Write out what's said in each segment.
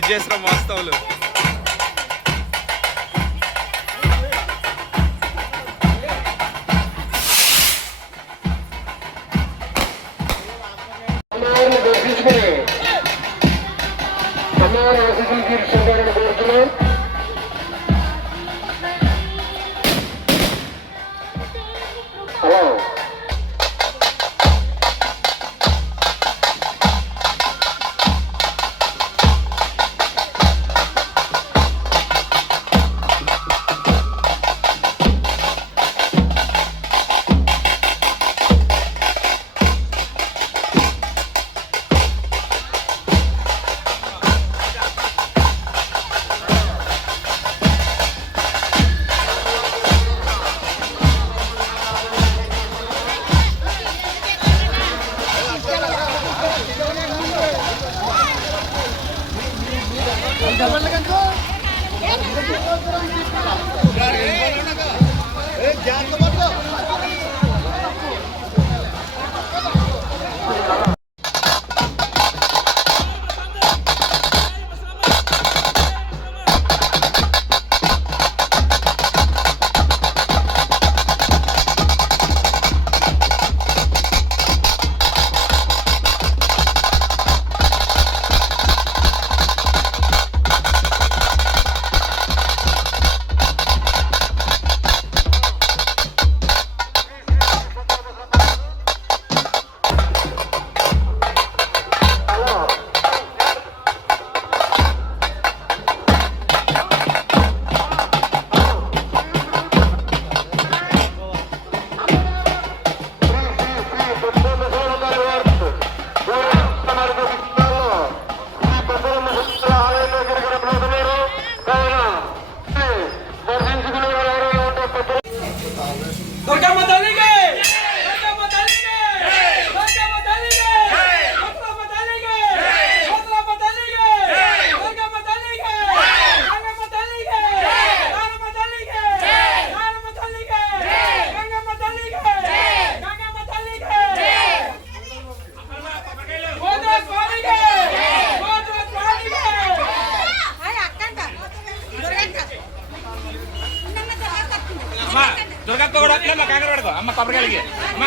విజయశ్రం వాస్తవులు. Hello దుర్గక్క కూడా అమ్మ కాకర పెడతాం అమ్మ కొబ్బరికాయలకి అమ్మ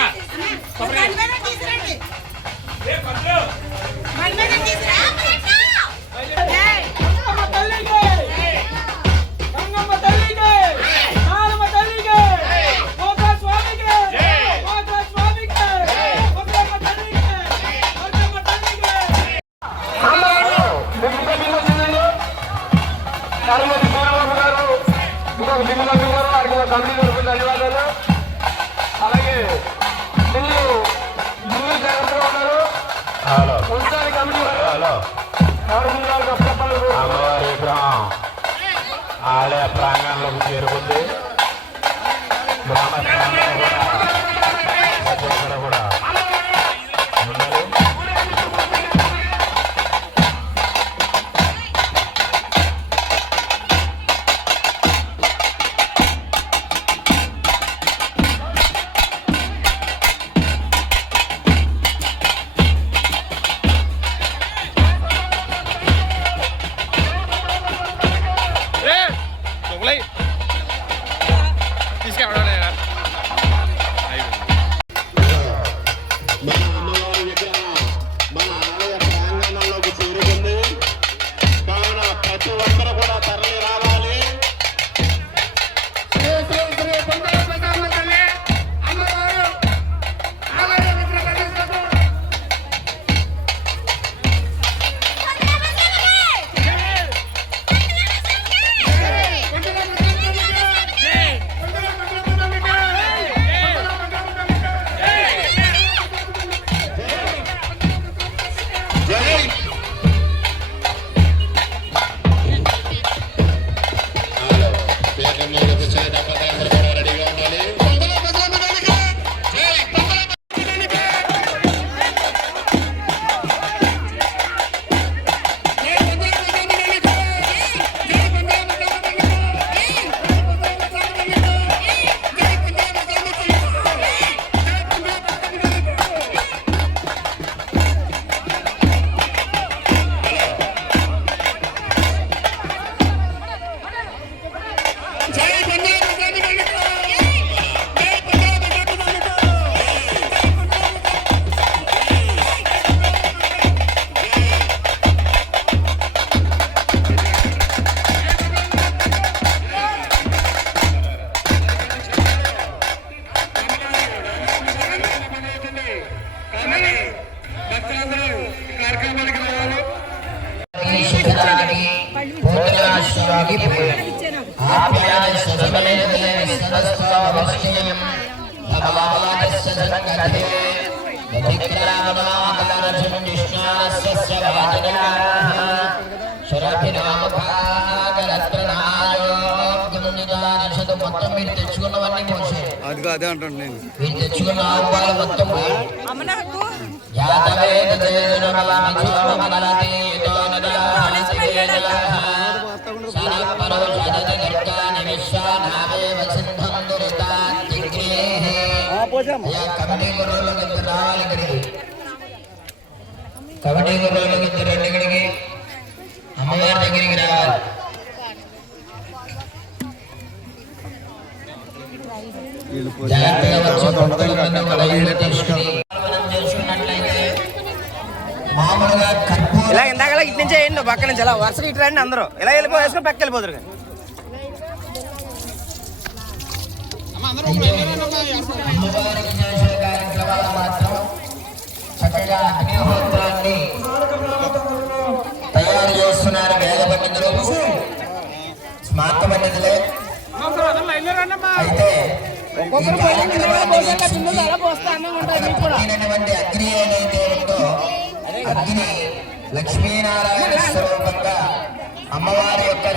ధన్యవాదాలు. అలాగే అమ్మవారి విగ్రహం ఆలయ ప్రాంగణంలోకి చేరుకుంది. కూడా మొత్తం మీరు తెచ్చుకున్నవన్నీ పోసే అదిగో అదే అంటాను నేను. మీరు తెచ్చుకున్న ఆవుపాలు మొత్తం కబడ్డీ గుర్రాలకి రావాలి ఇక్కడికి. కబడ్డీ గుర్రాలకి రండి ఇక్కడికి. అమ్మవారి దగ్గరికి రావాలి. మామూలుగా ఇలా ఇందాక ఇటు నుంచి వేయండి పక్క నుంచి ఇలా వరుసగా ఇటు రండి అందరూ ఇలా వెళ్ళిపోయేసుకుని పక్క వెళ్ళిపోతారు అమ్మవారికి చేసే కార్యక్రమాలు మాత్రం చక్కగా అగ్నిహోత్రాన్ని తయారు చేస్తున్నారు. వేద పండితులు స్మార్త పండితులే. అయితే ఈ కార్యక్రమాన్ని పుట్టినటువంటి అగ్ని ఏదైతే ఉందో అగ్ని లక్ష్మీనారాయణ స్వరూపంగా అమ్మవారి యొక్క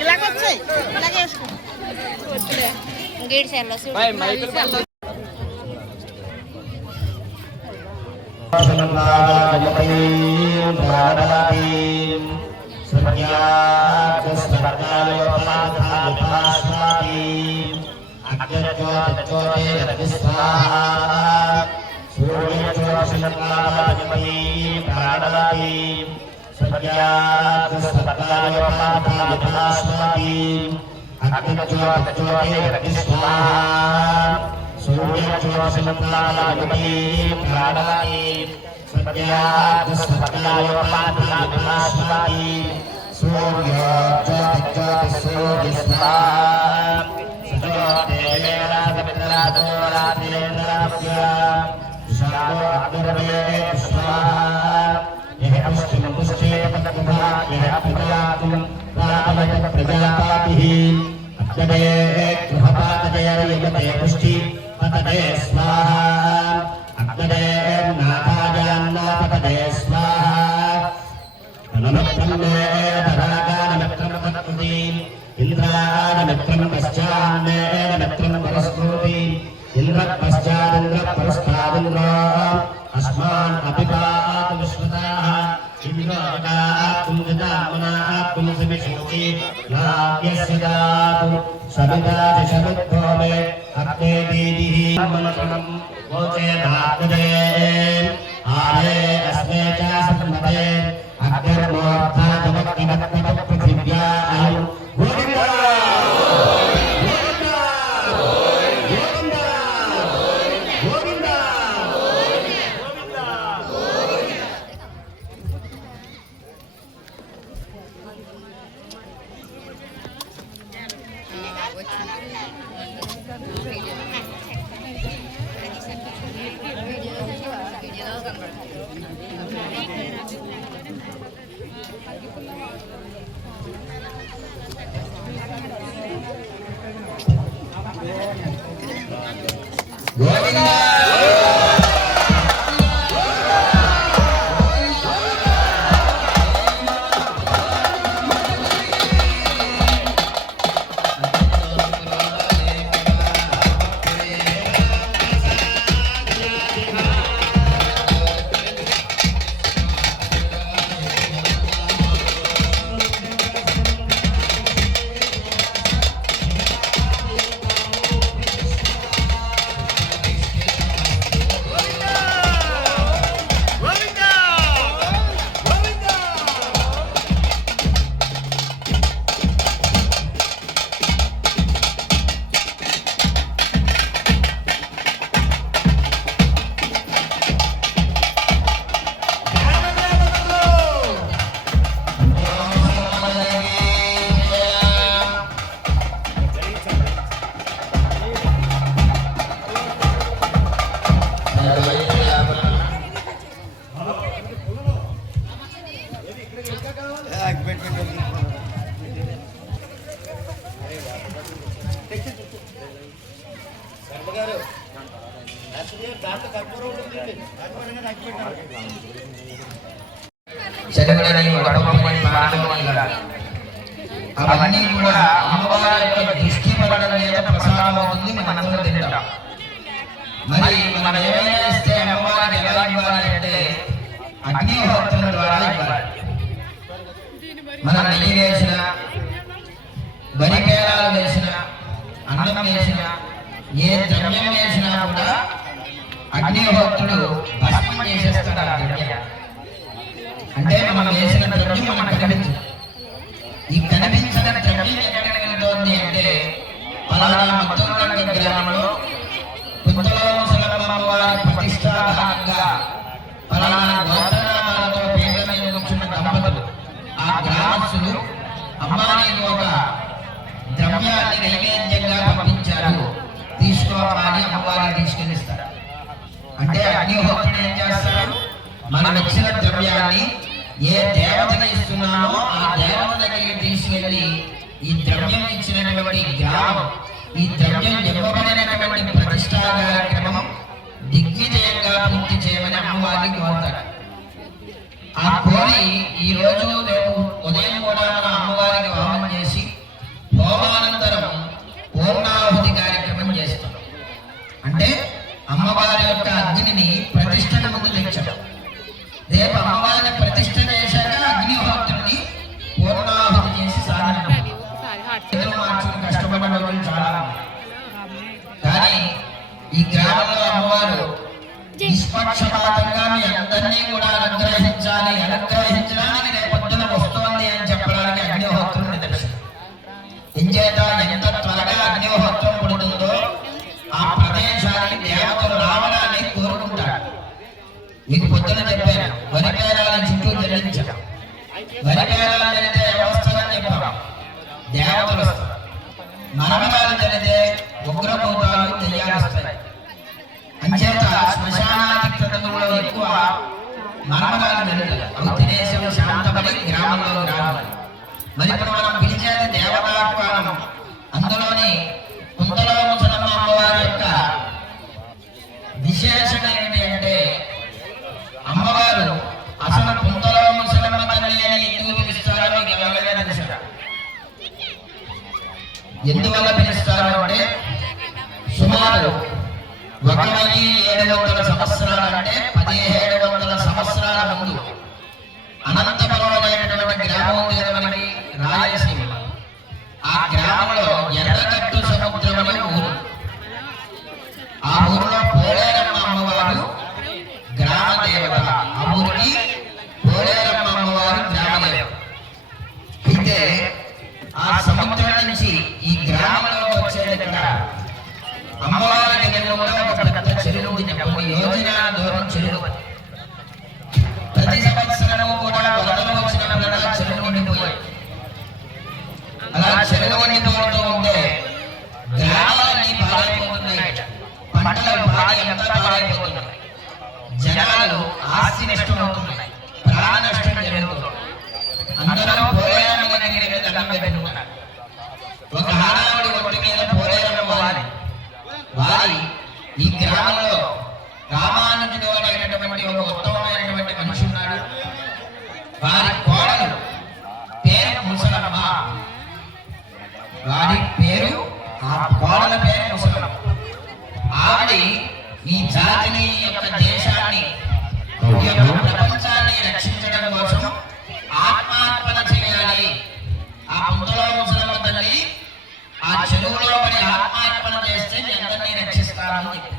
ఇలాగొచ్చాయి ఇలాగే వేసుకో గేట్ సెల్లో శనగలని వడపప్పని పానకమని అవన్నీ కూడా అమ్మవారి యొక్క దృష్టి పడడం మీద ప్రసాదం అవుతుంది, మనందరం తింటాం. మరి మనం ఏమైనా ఇస్తే అమ్మవారికి ఎలా ఇవ్వాలి అంటే అగ్నిహోత్రం ద్వారా ఇవ్వాలి. మనం నెయ్యి వేసిన, వరి పేరాలు వేసిన, అన్నం వేసిన, ఏ ద్రవ్యం వేసినా కూడా అగ్నిహోత్రుడు భస్మం చేసేస్తాడు ఆ ద్రవ్యం. అంటే మనం వేసిన ద్రవ్యం మనకు కనిపించదు. ఈ కనిపించిన ద్రవ్యం ఎక్కడికి వెళ్తోంది అంటే పలానా మద్దూరుగంగ గ్రామంలో కుంతలో ముసలమ్మవారి ప్రతిష్టాపనంగా పలానా గోత్రనామాలతో పేర్ల మీద కూర్చున్న దంపతులు ఆ గ్రామస్తులు అమ్మాయిని ఒక ద్రవ్యాన్ని నైవేద్యంగా పంపించారు, తీసుకోవాలని అమ్మవారిని తీసుకెళ్ళిస్తారు. అంటే అగ్నిహోత్రుడు ఏం చేస్తారు, మనం ఇచ్చిన ద్రవ్యాన్ని ఏ దేవతకి ఇస్తున్నామో ఆ దేవత దగ్గరికి తీసుకెళ్ళి ఈ ద్రవ్యం ఇచ్చినటువంటి గ్రామం, ఈ ద్రవ్యం ఇవ్వబడినటువంటి ప్రతిష్టా కార్యక్రమం దిగ్విజయంగా పూర్తి చేయమని అమ్మవారిని కోరుతారు. ఆ కోరి ఈ రోజు రేపు ఉదయం కూడా మన అమ్మవారికి హోమం చేసి హోమానంతరం పూర్ణాహుతి కార్యక్రమం చేస్తాం. అంటే అమ్మవారి యొక్క అగ్నిని ప్రతిష్టకు ముందు తెచ్చాం. రేపు అమ్మవారిని ప్రతిష్ట చేశాక అగ్నిహోత్రుని పూర్ణాహుతి చేసి సాధన మార్చుకుని కష్టపడిన రోజులు చాలా. కానీ ఈ గ్రామంలో అమ్మవారు నిష్పక్షపాతంగా మీ అందరినీ కూడా అనుగ్రహించాలి, అనుగ్రహించడానికి రేపొద్దున వస్తోంది అని చెప్పడానికి అగ్నిహోత్రుని నిదర్శనం. ఇంచేత ఎంత త్వరగా అగ్నిహోత్రం పుడుతుందో ఆ ప్రదేశానికి దేవతలు రావడాన్ని కోరుకుంటారు. మీకు పొద్దున చెప్పాను, వరి పేరాల చుట్టూ జల్లించాం. వరి పేరాలు జరిగితే వస్తారని చెప్పాం, దేవతలు వస్తారు. మరణాలు జరిగితే ఉగ్రభూతాలు దెయ్యాలు వస్తాయి. అంచేత శ్మశానాధిక్రమంలో ఎక్కువ మరణాలు జరుగుతాయి. అవి తినేసి శాంతపడి గ్రామంలో రావాలి. మరి ఇప్పుడు మనం పిలిచేది దేవతాహ్వానం. అందులోని కుంతలో ముసలమ్మ అమ్మవారి యొక్క విశేషం ఏంటి అంటే అమ్మవారు అసలు కుంతలో ముసలమ్మ తల్లి అని ఎందుకు పిలుస్తారో మీకు ఎవరైనా తెలుసా? ఎందువల్ల పిలుస్తారు అంటే సుమారు 1700 సంవత్సరాలు, అంటే 1700 సంవత్సరాల ముందు అనంతపురం అనేటువంటి గ్రామం ఉంది కదా మనకి, రాయలసీమ. ఆ గ్రామంలో ఎర్రగట్టు సముద్రం అనే ఊరు. ఆ ఊరిలో పోలేరమ్మ అమ్మవారు గ్రామ దేవత. ఆ ఊరికి పోలేరమ్మ అమ్మవారు గ్రామ దేవత. అయితే ఆ సముద్రం నుంచి ఈ గ్రామంలో వచ్చేది ఇక్కడ అమ్మవారి దగ్గర కూడా ఒక పెద్ద చెరువు ఉంది. 30 యోజనాల దూరం చెరువు. ప్రతి సంవత్సరము కూడా వరదలు వచ్చినప్పుడు చెరువు నిండిపోయాయి. అలా చెరువు నిండిపోతూ ఉంటే గ్రామాలన్నీ పాడైపోతున్నాయి, పంటలు ఎంత పాడైపోతున్నాయి, జనాలు ఆస్తి నష్టం అవుతున్నాయి, ప్రాణ నష్టం జరుగుతుంది. అందరూ పోలేరమ్మ దగ్గర దండం పెట్టుకున్నారు. ఒక ఆనాడు ఒంటి మీద పోలేరమ్మ వారి ఈ గ్రామంలో రామానుజుడు అనేటటువంటి ఒక ఉత్తమమైనటువంటి మనిషి ఉన్నాడు. వారి కోడలు పేరు ముసలమ్మ. వారి పేరు, ఆ కోడల పేరు ముసలమ్మ. ఆవిడ ఈ జాతిని యొక్క దేశాన్ని ప్రపంచాన్ని రక్షించడం కోసం ఆత్మార్పణ చేయాలి. ఆ కుంతలో ముసలమ్మ తల్లి ఆ చెరువులో పడి ఆత్మార్పణ చేస్తే మీ అందరినీ రక్షిస్తారని చెప్పి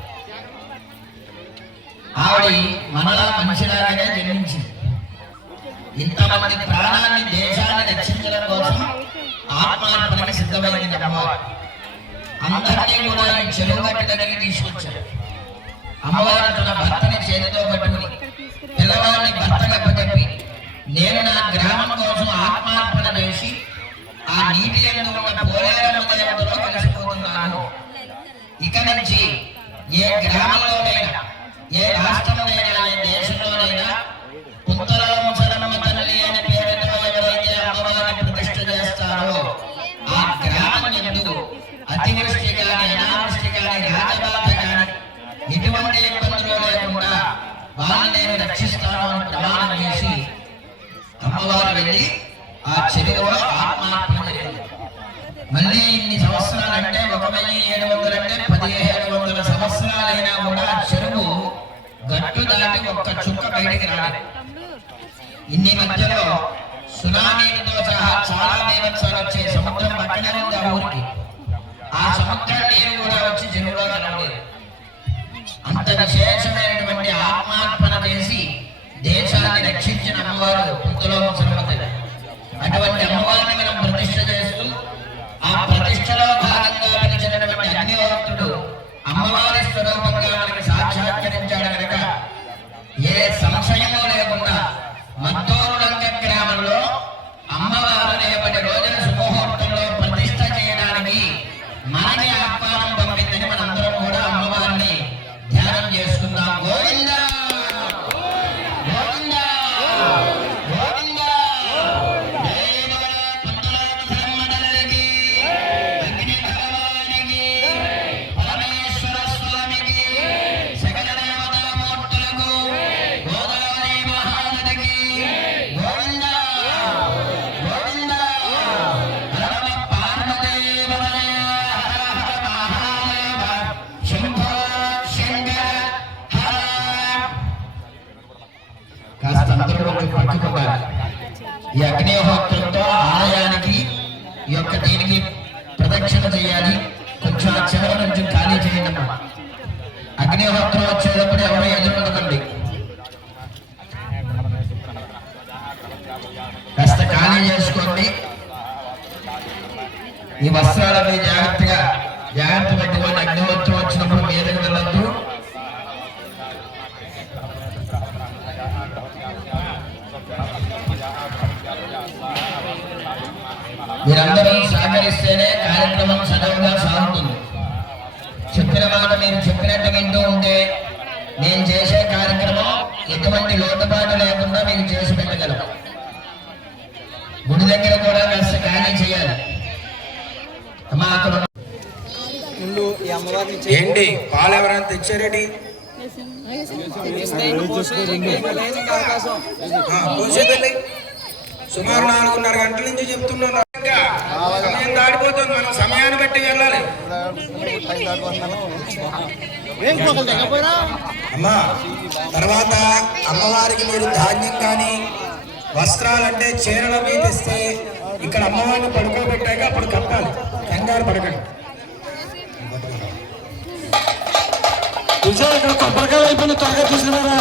ఆవిడ మనలా మనిషిలాగానే జన్మించింది. ఇంతమంది ప్రాణాన్ని, దేశాన్ని రక్షించడం కోసం ఆత్మార్పణకి సిద్ధమైంది అమ్మవారు. అందరినీ కూడా ఈ చెరువు గట్టి దగ్గరికి తీసుకొచ్చారు. అమ్మవారు తన భర్తని చేతితో పట్టుకుని పిల్లవాడిని భర్తగా అప్పచెప్పి, నేను నా గ్రామం కోసం ఆత్మార్పణ చేసి ఆ నీటి యందు ఉన్న పోలేరమ్మ దేవతలో కలిసిపోతున్నాను. ఇక నుంచి ఏ గ్రామంలోనైనా, ఏ రాష్ట్రంలోనైనా, ఏ దేశంలోనైనా కుంతలో ముసలమ్మ తల్లి అనే పేరుతో ఎవరైతే అమ్మవారు రాజబాధ కానీ ఎటువంటి ఇబ్బందులు లేకుండా వాళ్ళని నేను రక్షిస్తాను అని ప్రమాణం చేసి అమ్మవారు వెళ్ళి ఆ చెరువులో ఆత్మార్పణ జరిగింది. మళ్ళీ ఇన్ని సంవత్సరాలంటే 1700 అంటే 1700 సంవత్సరాలైనా కూడా ఆ చెరువు గట్టు దాటి ఒక్క చుక్క బయటికి రాలేదు. ఇన్ని మధ్యలో సునామీతో సహా చాలా బీభత్సాలు వచ్చే సముద్రం పక్కనే ఉంది ఆ ఊరికి. ఆ సముద్రం నీరు కూడా వచ్చి చెరువులో కలవలేదు. అంత విశేషమైనటువంటి ఆత్మార్పణ చేసి దేశాన్ని రక్షించిన అమ్మవారు పుత్తులో ముసలమ్మ. అటువంటి అమ్మవారిని మనం ప్రతిష్ఠ చేస్తూ ఆ ప్రతిష్టలో భాగంగా పిలిచినటువంటి అగ్నిహోత్రుడు అమ్మవారి స్వరూపంగా మనకి సాక్షాత్కరించాడు కనుక ఏ సంశయమూ లేకుండా మత్తూరులంక గ్రామంలో అమ్మవారు రేపటి రోజున శుభముహూర్తంలో ప్రతిష్ఠ చేయడానికి మనకి ఆహ్వానం పంపిందని మనందరం కూడా అమ్మవారిని ధ్యానం చేసుకుందాం. గోవింద గోవింద గోవింద. ఈ అగ్నిహోత్రంతో ఆలయానికి ఈ యొక్క దీనికి ప్రదక్షిణ చేయాలి. కొంచెం ఆ చివరి నుంచి ఖాళీ చేయండి అమ్మా. అగ్నిహోత్రం వచ్చేటప్పుడు ఎవరో ఎదుర్కొంటుంది, కాస్త ఖాళీ చేసుకోండి. ఈ వస్త్రాలను జాగ్రత్త పెట్టుకోండి. అగ్నిహోత్రం వచ్చినప్పుడు మీదకి వెళ్ళొద్దు. మీరందరూ సహకరిస్తేనే కార్యక్రమం సజావుగా సాగుతుంది. చెప్పిన మాట మీరు చెప్పినట్టు వింటూ ఉంటే నేను చేసే కార్యక్రమం ఎటువంటి లోటుపాటు లేకుండా మీకు చేసి పెట్టగలం. గుడి దగ్గర కూడా కాస్త ఖాళీ చేయాలి అమ్మా. అక్కడ ఏంటి పాలు ఎవరైనా తెచ్చారేటి? సుమారు 4:30 గంటల నుంచి చెప్తున్నాను. సమయం దాడిపోతుంది, మనం సమయాన్ని బట్టి వెళ్ళాలి. అమ్మా తర్వాత అమ్మవారికి మీరు ధాన్యం కానీ వస్త్రాలంటే చీరలు మీద తెస్తే ఇక్కడ అమ్మవారిని పడుకోబెట్టాక అప్పుడు కప్పాలి. కంగారు పడకండి. ఇక్కడ కొబ్బరికాయలు అయిపోయిన త్వరగా తీసుకున్నారా?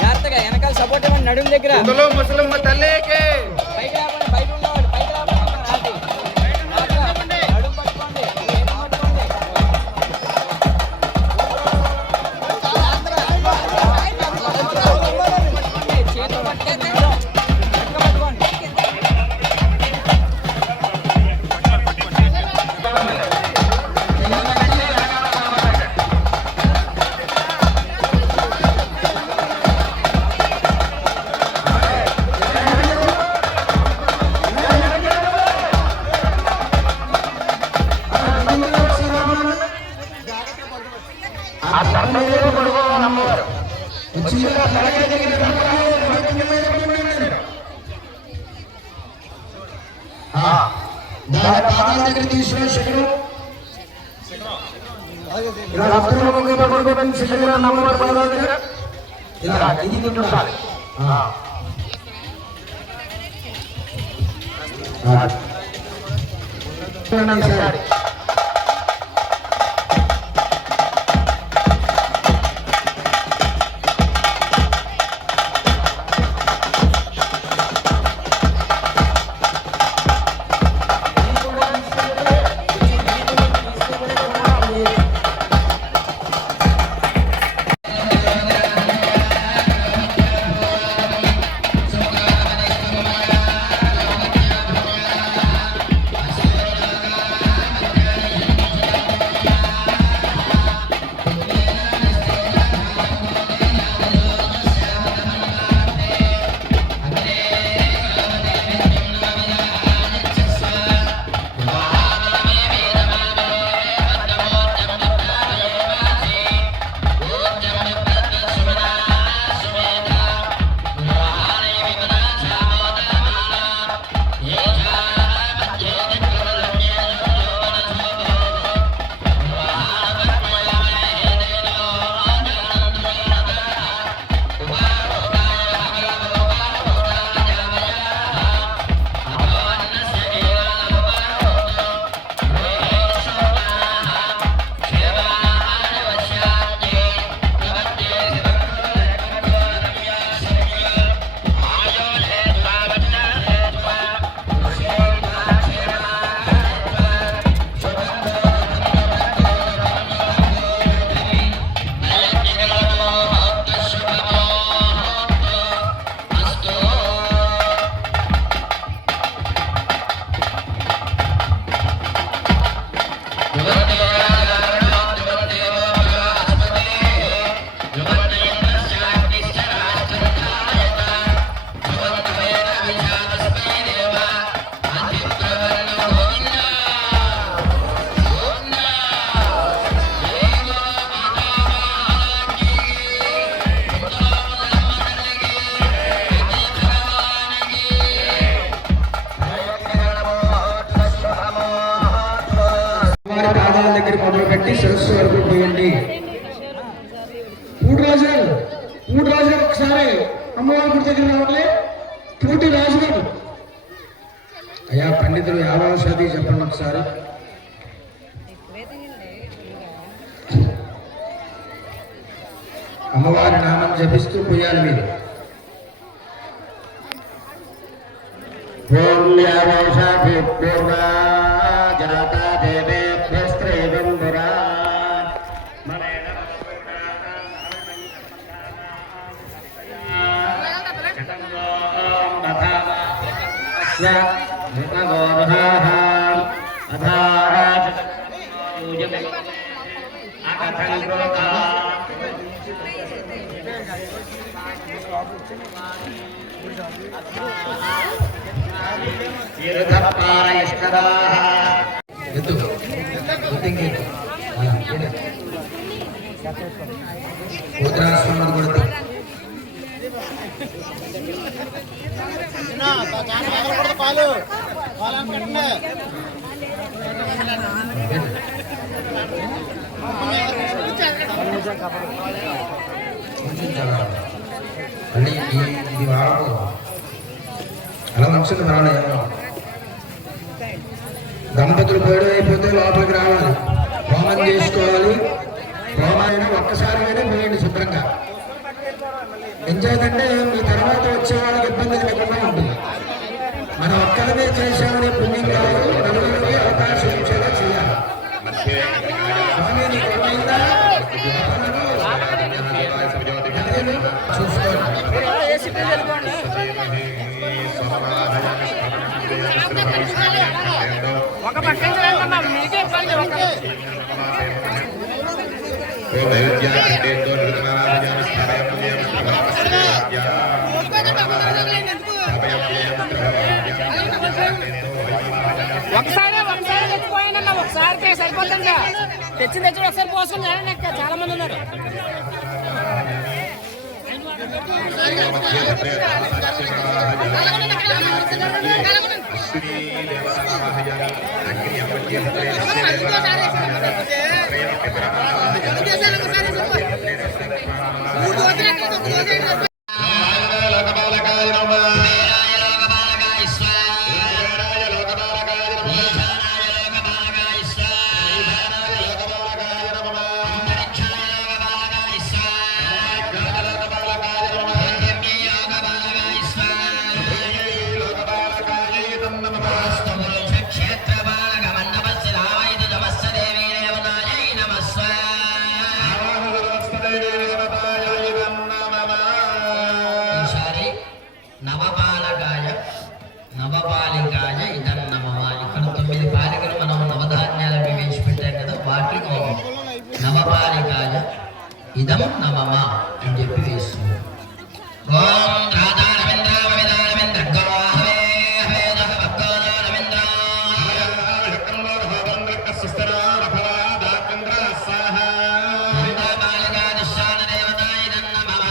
జాగ్రత్తగా వెనకాల సపోర్ట్ ఇవ్వండి. నడుము దగ్గర ముసలమ్మ తల్లికి పైకి రాపండి. బయట ఉన్నవాడు పైకి రాపండి. నడుము పట్టుకోండి. చేతులు పట్టుకోండి. దగ్గర తీసుకున్న శిఖరం అమ్మవారి పాదాల దగ్గర మొదలుపెట్టి శిరస్సు వరకు పోయండి. 3 రాజులు ఒకసారి అమ్మవారి గుడి దగ్గర రావాలి. 2 రాజులు అయ్యా పండితులు యాభవసాది చెప్పండి ఒకసారి. అమ్మవారి నామం జపిస్తూ పోయాలి మీరు. ఓం యావసాభిర్భూర్వా జనతా దేవేభ్యస్త్రైవందురా ఇది వాడకూడదు అలా మంచిగా రాలేదు. దంపతులు పోయడం అయిపోతే లోపలికి రావాలి, హోమం చేసుకోవాలి. హోమాన్ని ఒక్కసారిగానే పోయండి శుభ్రంగా. ఎంచేతంటే మీ తర్వాత వచ్చే వాళ్ళకి ఇబ్బంది లేకుండా ఉంటుంది. మనం ఒక్కరినే చేసామనే పుణ్యం కాదు, నలుగురికి అవకాశం ఇచ్చేలా చేయాలి. ఒక పక్కన మీకే ఒకసారి తెచ్చిపోయానన్నా, ఒకసారి సరిపోతుందా? తెచ్చి ఒకసారి పోసుకుని చాలా మంది ఉన్నారు. నవపాలికాయ ఇదం నమః. ఇక్కడ 9 పాలికలు మనం నవధాన్యాలు వేసి పెట్టాం కదా, వాటికి నవపాలికాయ ఇదం నమః అని చెప్పి వేస్తుంది. ఓం రాధా రవీంద్ర రవీంద్ర రవీంద్ర గోహవే హవేద భక్తో రవీంద్ర నవపాలికా నిశాన దేవతాయ ఇదం నమః.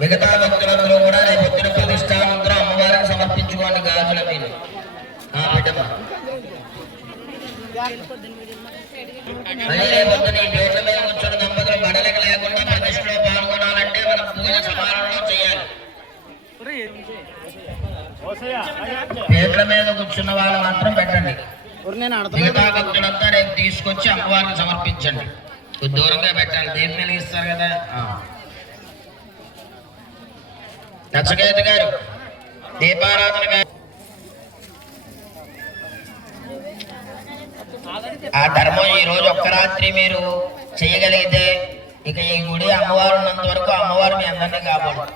మిగతా భక్తులందరూ కూడా రేపు పొద్దున ప్రతిష్టానంతరం అమ్మవారికి సమర్పించుకోండి గాజుల మీద. మళ్ళీ రేపు పొద్దున ఈ పేట్ల మీద కూర్చున్న దంపతులు బడలిక లేకుండా ప్రతిష్టలో పాల్గొనాలంటే మనం పూజ సమారంలో చేయాలి. పీటల మీద కూర్చున్న వాళ్ళు మాత్రం పెట్టండి. మిగతా భక్తులంతా రేపు తీసుకొచ్చి అమ్మవారికి సమర్పించండి. దూరంగా పెట్టాలి, దేని మీద ఇస్తారు కదా. నచ్చకేత గారు దీపారాధన గారు ఆ ధర్మం ఈ రోజు ఒక్క రాత్రి మీరు చేయగలిగితే ఇక ఈ గుడి అమ్మవారు ఉన్నంత వరకు అమ్మవారు మీ అందరినీ కాపాడు.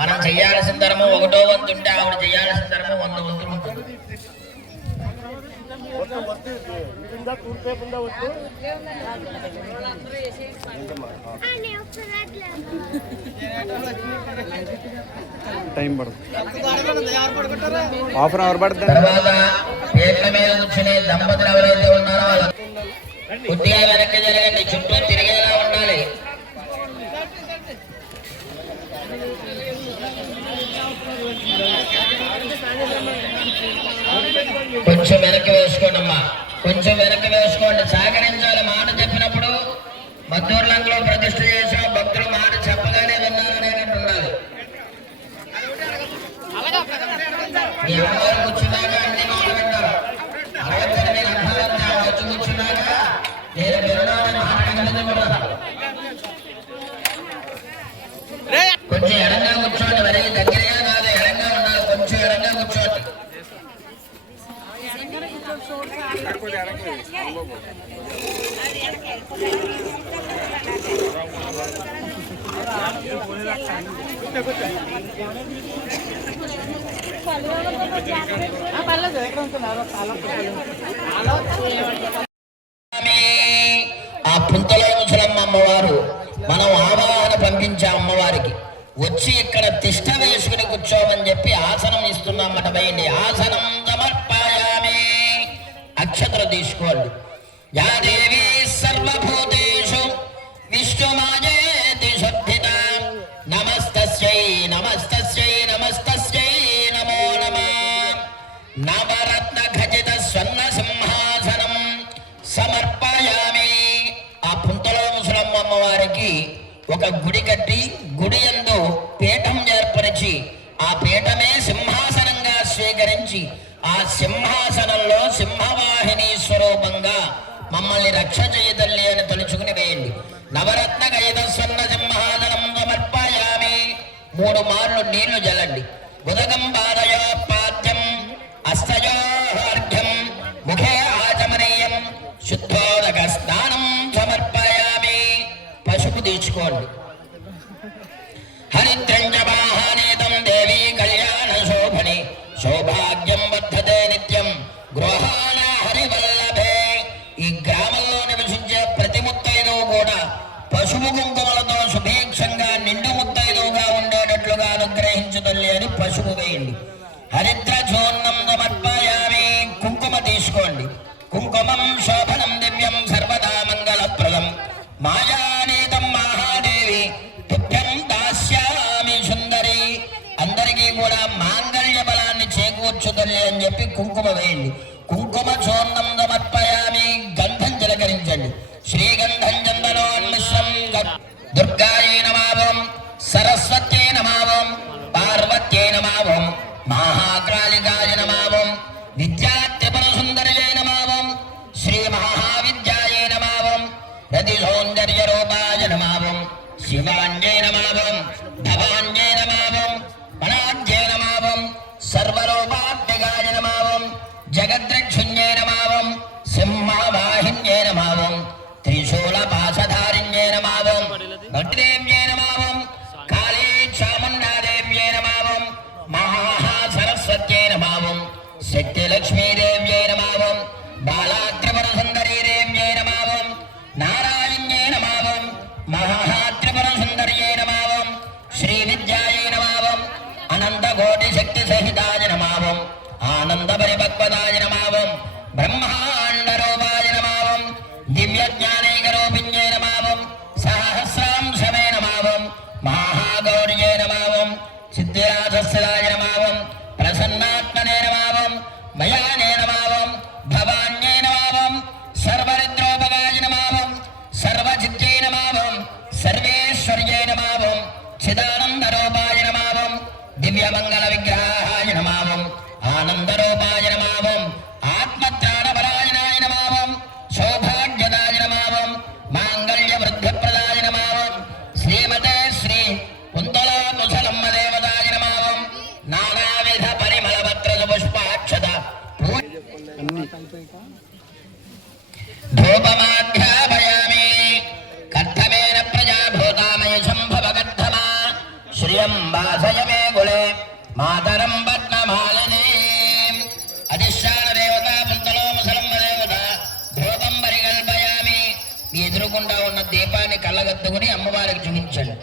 మనం చేయాల్సిన ధర్మం 1వ వంతు ఉంటే ఆవిడ చేయాల్సిన ధర్మం 100 వంతులు ఉంటుంది. టైం పడుతుంది, హాఫ్ అన్ అవర్ పడుతుంది. తర్వాత పీటల మీద కూర్చునే దంపతులు ఎవరైతే ఉన్నారో వాళ్ళు కొద్దిగా వెనక్కి జరగండి, చుట్టూ తిరిగేలా ఉండాలి. కొంచెం వెనక్కి వేసుకోండి అమ్మా, కొంచెం వెనక్కి వేసుకోండి. సహకరించాలి. మాట చెప్పినప్పుడు మద్దూర్లంకలో ప్రతిష్ఠ చేసిన భక్తులు మాట చెప్పగానే విన్నారు అనేటట్టు ఉండాలి. మీ అమ్మవారు కూర్చున్నాక అన్ని మాట వింటారు. వచ్చి కూర్చున్నాక నేను విన్నానని మాట వినదు. కొంచెం ఎడంగా కూర్చోండి, మరి దగ్గరగా కాదు, ఎడంగా ఉండాలి. కొంచెం ఎడంగా కూర్చోండి. ఆ పుంతలో ముసలమ్మ అమ్మవారు మనం ఆవాహన పంపించే అమ్మవారికి వచ్చి ఇక్కడ తిష్ట వేసుకుని కూర్చోమని చెప్పి ఆసనం ఇస్తున్నామట. వేయండి. ఆసనం సమర్పయామి. అక్షతలు తీసుకోండి. యా దేవి సర్వభూతేషు విష్ణుమాయేతి శుద్ధిత నమస్తస్యై నమస్తస్యై నమస్తస్యై నమో నమః. నవరత్న ఖచిత స్వర్ణ సింహాసనం సమర్పయామి. ఆ పుంతలో ముసలమ్మ అమ్మవారికి ఒక గుడి కట్టి గుడి యందు పీఠం ఏర్పరిచి ఆ పీఠమే సింహాసనంగా స్వీకరించి ఆ సింహాసనంలో సింహవాహిని స్వరూపంగా మమ్మల్ని రక్ష చేయ తల్లి అని తలుచుకుని వేయండి. నవరత్న గైద స్వర్ణ సింహాసనం సమర్పయామి. 3 మార్లు నీళ్లు జల్లండి. ఉదకం పాదయో పాద్యం అస్తయో అర్ఘ్యం ముఖే ఆచమనీయం శుద్ధోదక స్నానం సమర్పయామి. పసుపు తీసుకోండి. హరిత్రంజవాహానేతం దేవీ కళ్యాణ శోభని సౌభాగ్యం వర్ధతే నిత్యం గృహాణ హరివల్లభే. ఈ గ్రామంలో నివసించే ప్రతి ముత్తైదువు కూడా పసుపు కుంకుమలతో సుభీక్షంగా నిండు ముత్తైదువుగా ఉండేటట్లుగా అనుగ్రహించు తల్లి అని పసుపు వేయండి. హరిద్ర చూర్ణం సమర్పయామి. కుంకుమ తీసుకోండి. కుంకుమం శోభనం దివ్యం సర్వదా మంగళప్రదం మాయానీతం మహాదేవి తుభ్యం దాస్యామి సుందరి. అందరికీ కూడా మాంగళ్య బలాన్ని చేకూర్చుతలే అని చెప్పి కుంకుమ వేయండి. కుంకుమ చూర్ణం సమర్పయామి. గంధం జలకరించండి. శ్రీగంధం చందనోన్మిశ్రం దుర్గాయే నమావం సరస్వత్యై నమావం పార్వత్యై నమావం మహాకాళికాయ నమావం విద్యాత్రిపుర సుందర్యై నమావం శ్రీ మహావిద్యాయే నమావం రతి సౌందర్య రూపాయ నమావం శివాంజై నమావం భవాంజై నమావం పణాజ్ఞై నమావం సర్వరూపాత్మికాయ నమావం జగద్రక్షుణ్యై నమావం సింహవాహిన్యై నమావం త్రిశూలపాశధారిణ్యై నమావం భక్తిదేవ్యై నమావం కాళీ చాముండాదేవ్యై నమావం మహాసరస్వత్యై నమావం శక్తిలక్ష్మీదేవ్యై నమావం బాలాత్రిపుర సుందరీదేవ్యై నమావం నారాయణ్యై నమావం మహాత్రిపుర సుందర్యై నమావం శ్రీ విద్యాయై నమావం అనంతకోటి శక్తి సహితాయ నమావం ఆనంద పరిపక్వదాయ నమావం బ్రహ్మాండ రూపాయ నమావం దివ్య జ్ఞానైక రూపిణ్యై నమావం సహస్రాంశమే నమావం మహాగౌర్యై నమావం సిద్ధిరాజస్యాయ నమావం ప్రసన్నాత్మనే నమావం మయానే నమావం భవాన్యై నమావం సర్వరిద్రోపగాయ నమావం సర్వజిత్యై నమావం సర్వేశ్వర్యై నమావం చిదానంద రూపాయ నమావం దివ్యమంగళ విగ్రహాయ నమావం మే కులే మాతరం పద్మమాలిని అధిష్టాన దేవత పుంతలో ముసలమ్మ దేవత ధూపం పరికల్పయామి. మీ ఎదురుకుండా ఉన్న దీపాన్ని కళ్ళగత్తుకుని అమ్మవారికి చూపించండి.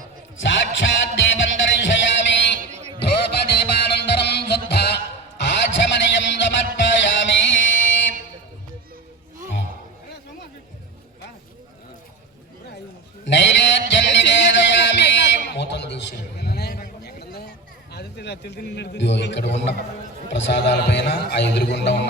సాక్షాత్ దీపం దర్శయామి. ధూప దీపానంతరం శుద్ధ ఆచమనీయం సమర్పయామి. నైవేద్యం నివేదయామి. మూతలు తీసేయండి. ఇదిగో ఇక్కడ ఉన్న ప్రసాదాల పైన ఆ ఎదురుగుండా ఉన్న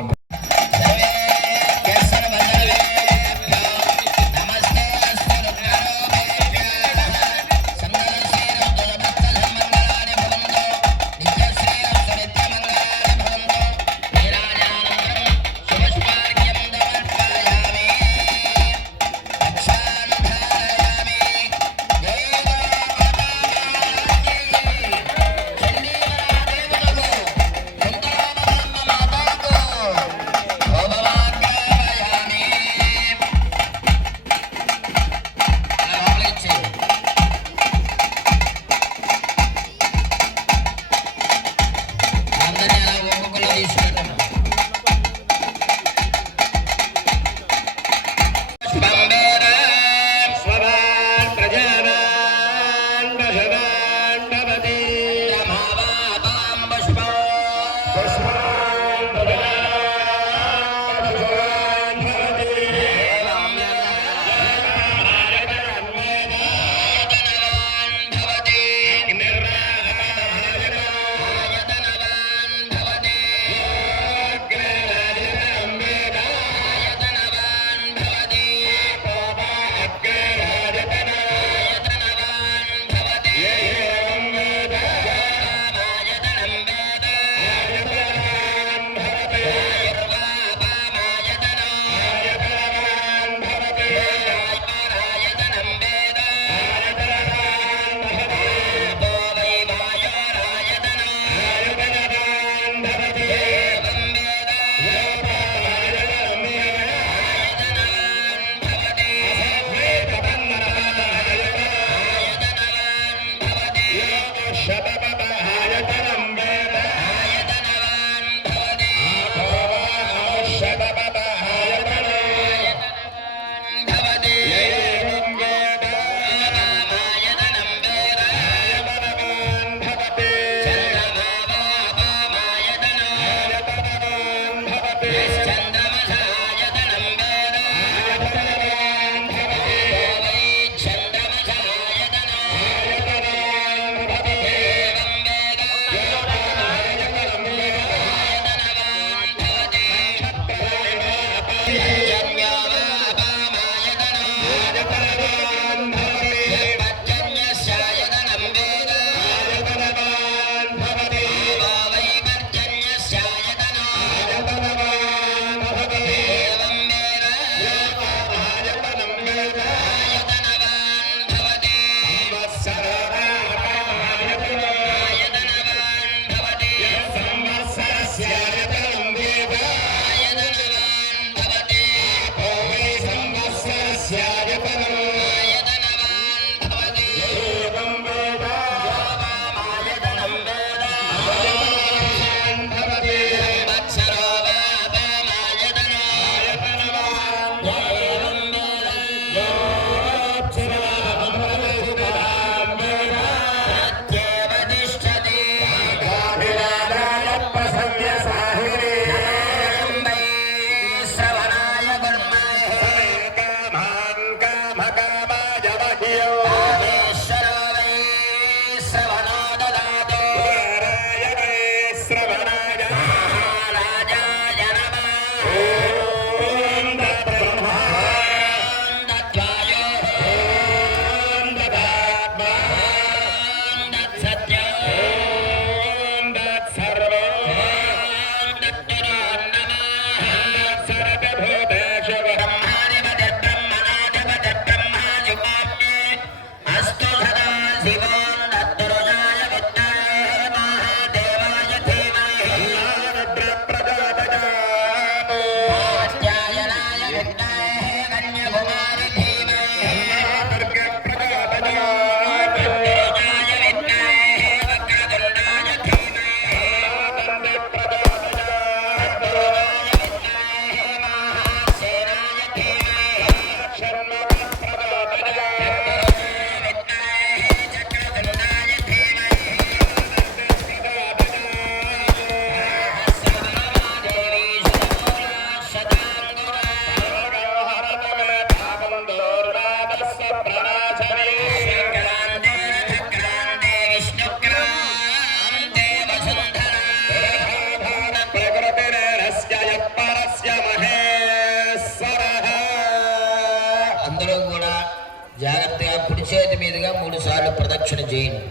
ప్రదక్షిణ చేయండి.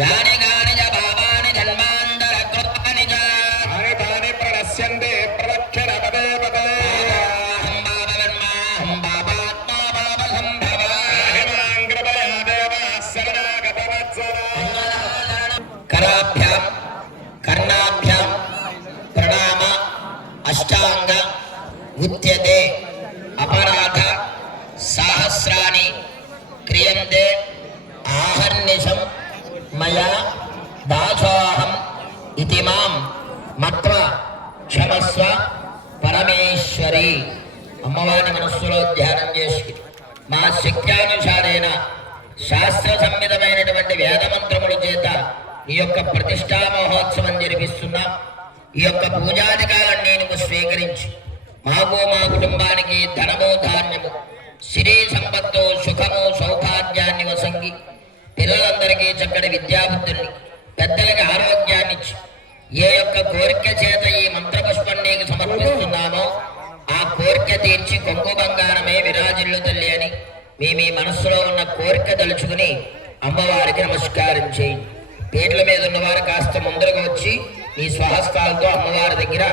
యాని గాని చ పాపాని జన్మాంతర కృతాని చ తాని తాని ప్రణశ్యంతే ప్రదక్షిణ పదే పదే. పాపాహం పాపకర్మాహం పాపాత్మా పాపసంభవ. హిమాం కృపయా దేవా శరణాగతవత్సల. కరాభ్యాం కర్ణాభ్యాం ప్రణామ అష్టాంగ ఉద్యతే అపరాధ సహస్రాని క్రియంతే ఆహర్నిశం మయా దాసోహం ఇతి మాం మత్వా క్షమస్వ పరమేశ్వరి. అమ్మవారిని మనస్సులో ధ్యానం చేసి మా శక్త్యానుసారేణ శాస్త్ర సంహితమైనటువంటి వేదమంత్రముల చేత ఈ యొక్క ప్రతిష్టా మహోత్సవం జరిపిస్తున్నాం. ఈ యొక్క పూజాధికారాన్ని నువ్వు స్వీకరించి మాకు మా కుటుంబానికి ధనము ధాన్యము సిరి సంపత్తు సుఖము సౌభాగ్యాన్ని వసంగి పిల్లలందరికీ చక్కటి విద్యాబుద్ధుల్ని పెద్దలకి ఆరోగ్యాన్ని ఇచ్చి ఏ యొక్క కోరిక చేత ఈ మంత్రపుష్పం నీకు సమర్పిస్తున్నామో ఆ కోరిక తీర్చి కొంగు బంగారమే విరాజిల్లు తల్లి అని మీ మీ మనస్సులో ఉన్న కోరిక తలుచుకుని అమ్మవారికి నమస్కారం చేయండి. పీటల మీద ఉన్నవారు కాస్త ముందరకు వచ్చి మీ స్వహస్తాలతో అమ్మవారి దగ్గర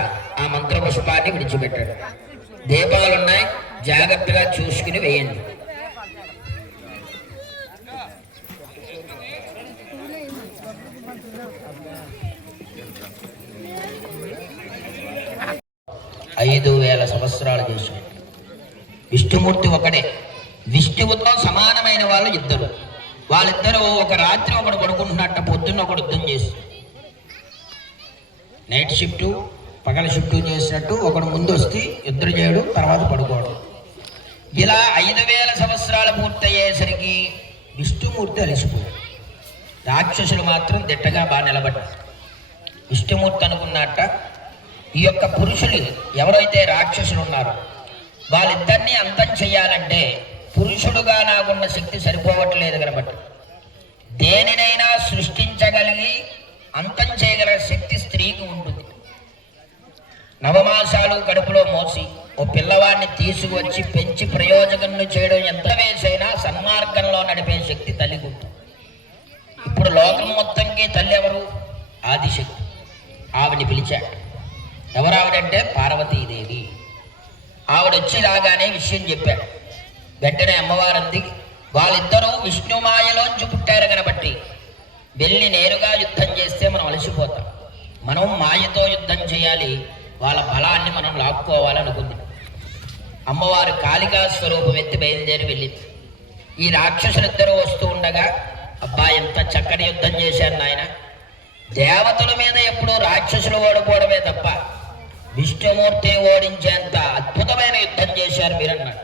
ఆ మంత్రపుష్పాన్ని విడిచిపెట్టాడు. దీపాలున్నాయి, జాగ్రత్తగా చూసుకుని వేయండి. ఐదు 5000 సంవత్సరాలు చేసి విష్ణుమూర్తి ఒకడే. విష్ణువుతో సమానమైన వాళ్ళు ఇద్దరు. వాళ్ళిద్దరూ ఒక రాత్రి ఒకడు పడుకుంటున్నట్ట, పొద్దున్న ఒకడు యుద్ధం చేసి నైట్ షిఫ్ట్ పగల షిఫ్ట్ చేసినట్టు ఒకడు ముందు వస్తే యుద్ధం చేయడం, తర్వాత పడుకోవడం. ఇలా 5000 సంవత్సరాలు పూర్తయ్యేసరికి విష్ణుమూర్తి అలసిపోయాడు. రాక్షసులు మాత్రం దిట్టగా బాగా నిలబడ్డారు. విష్ణుమూర్తి అనుకున్నట్ట ఈ యొక్క పురుషులు ఎవరైతే రాక్షసులు ఉన్నారో వాళ్ళిద్దరినీ అంతం చెయ్యాలంటే పురుషుడుగా నాకున్న శక్తి సరిపోవట్లేదు కాబట్టి దేనినైనా సృష్టించగలిగి అంతం చేయగల శక్తి స్త్రీకి ఉంటుంది. నవమాసాలు కడుపులో మోసి ఓ పిల్లవాడిని తీసుకువచ్చి పెంచి ప్రయోజకులను చేయడం ఎంత వేసైనా సన్మార్గంలో నడిపే శక్తి తల్లికి ఉంటుంది. ఇప్పుడు లోకం మొత్తంకి తల్లి ఎవరు? ఆదిశక్తి. ఆవిడని పిలిచాడు. ఎవరు ఆవిడంటే పార్వతీదేవి. ఆవిడొచ్చి రాగానే విషయం చెప్పాడు. వెంటనే అమ్మవారంది వాళ్ళిద్దరూ విష్ణుమాయలోంచి పుట్టారు కాబట్టి వెళ్ళి నేరుగా యుద్ధం చేస్తే మనం అలసిపోతాం. మనం మాయతో యుద్ధం చేయాలి, వాళ్ళ బలాన్ని మనం లాక్కోవాలనుకుంది. అమ్మవారు కాళికా స్వరూపం ఎత్తి బయలుదేరి వెళ్ళింది. ఈ రాక్షసులిద్దరూ వస్తూ ఉండగా అబ్బా ఎంత చక్కటి యుద్ధం చేశారు నాయన, దేవతల మీద ఎప్పుడూ రాక్షసులు ఓడిపోవడమే తప్ప విష్ణుమూర్తి ఓడించేంత అద్భుతమైన యుద్ధం చేశారు మీరన్నాడు.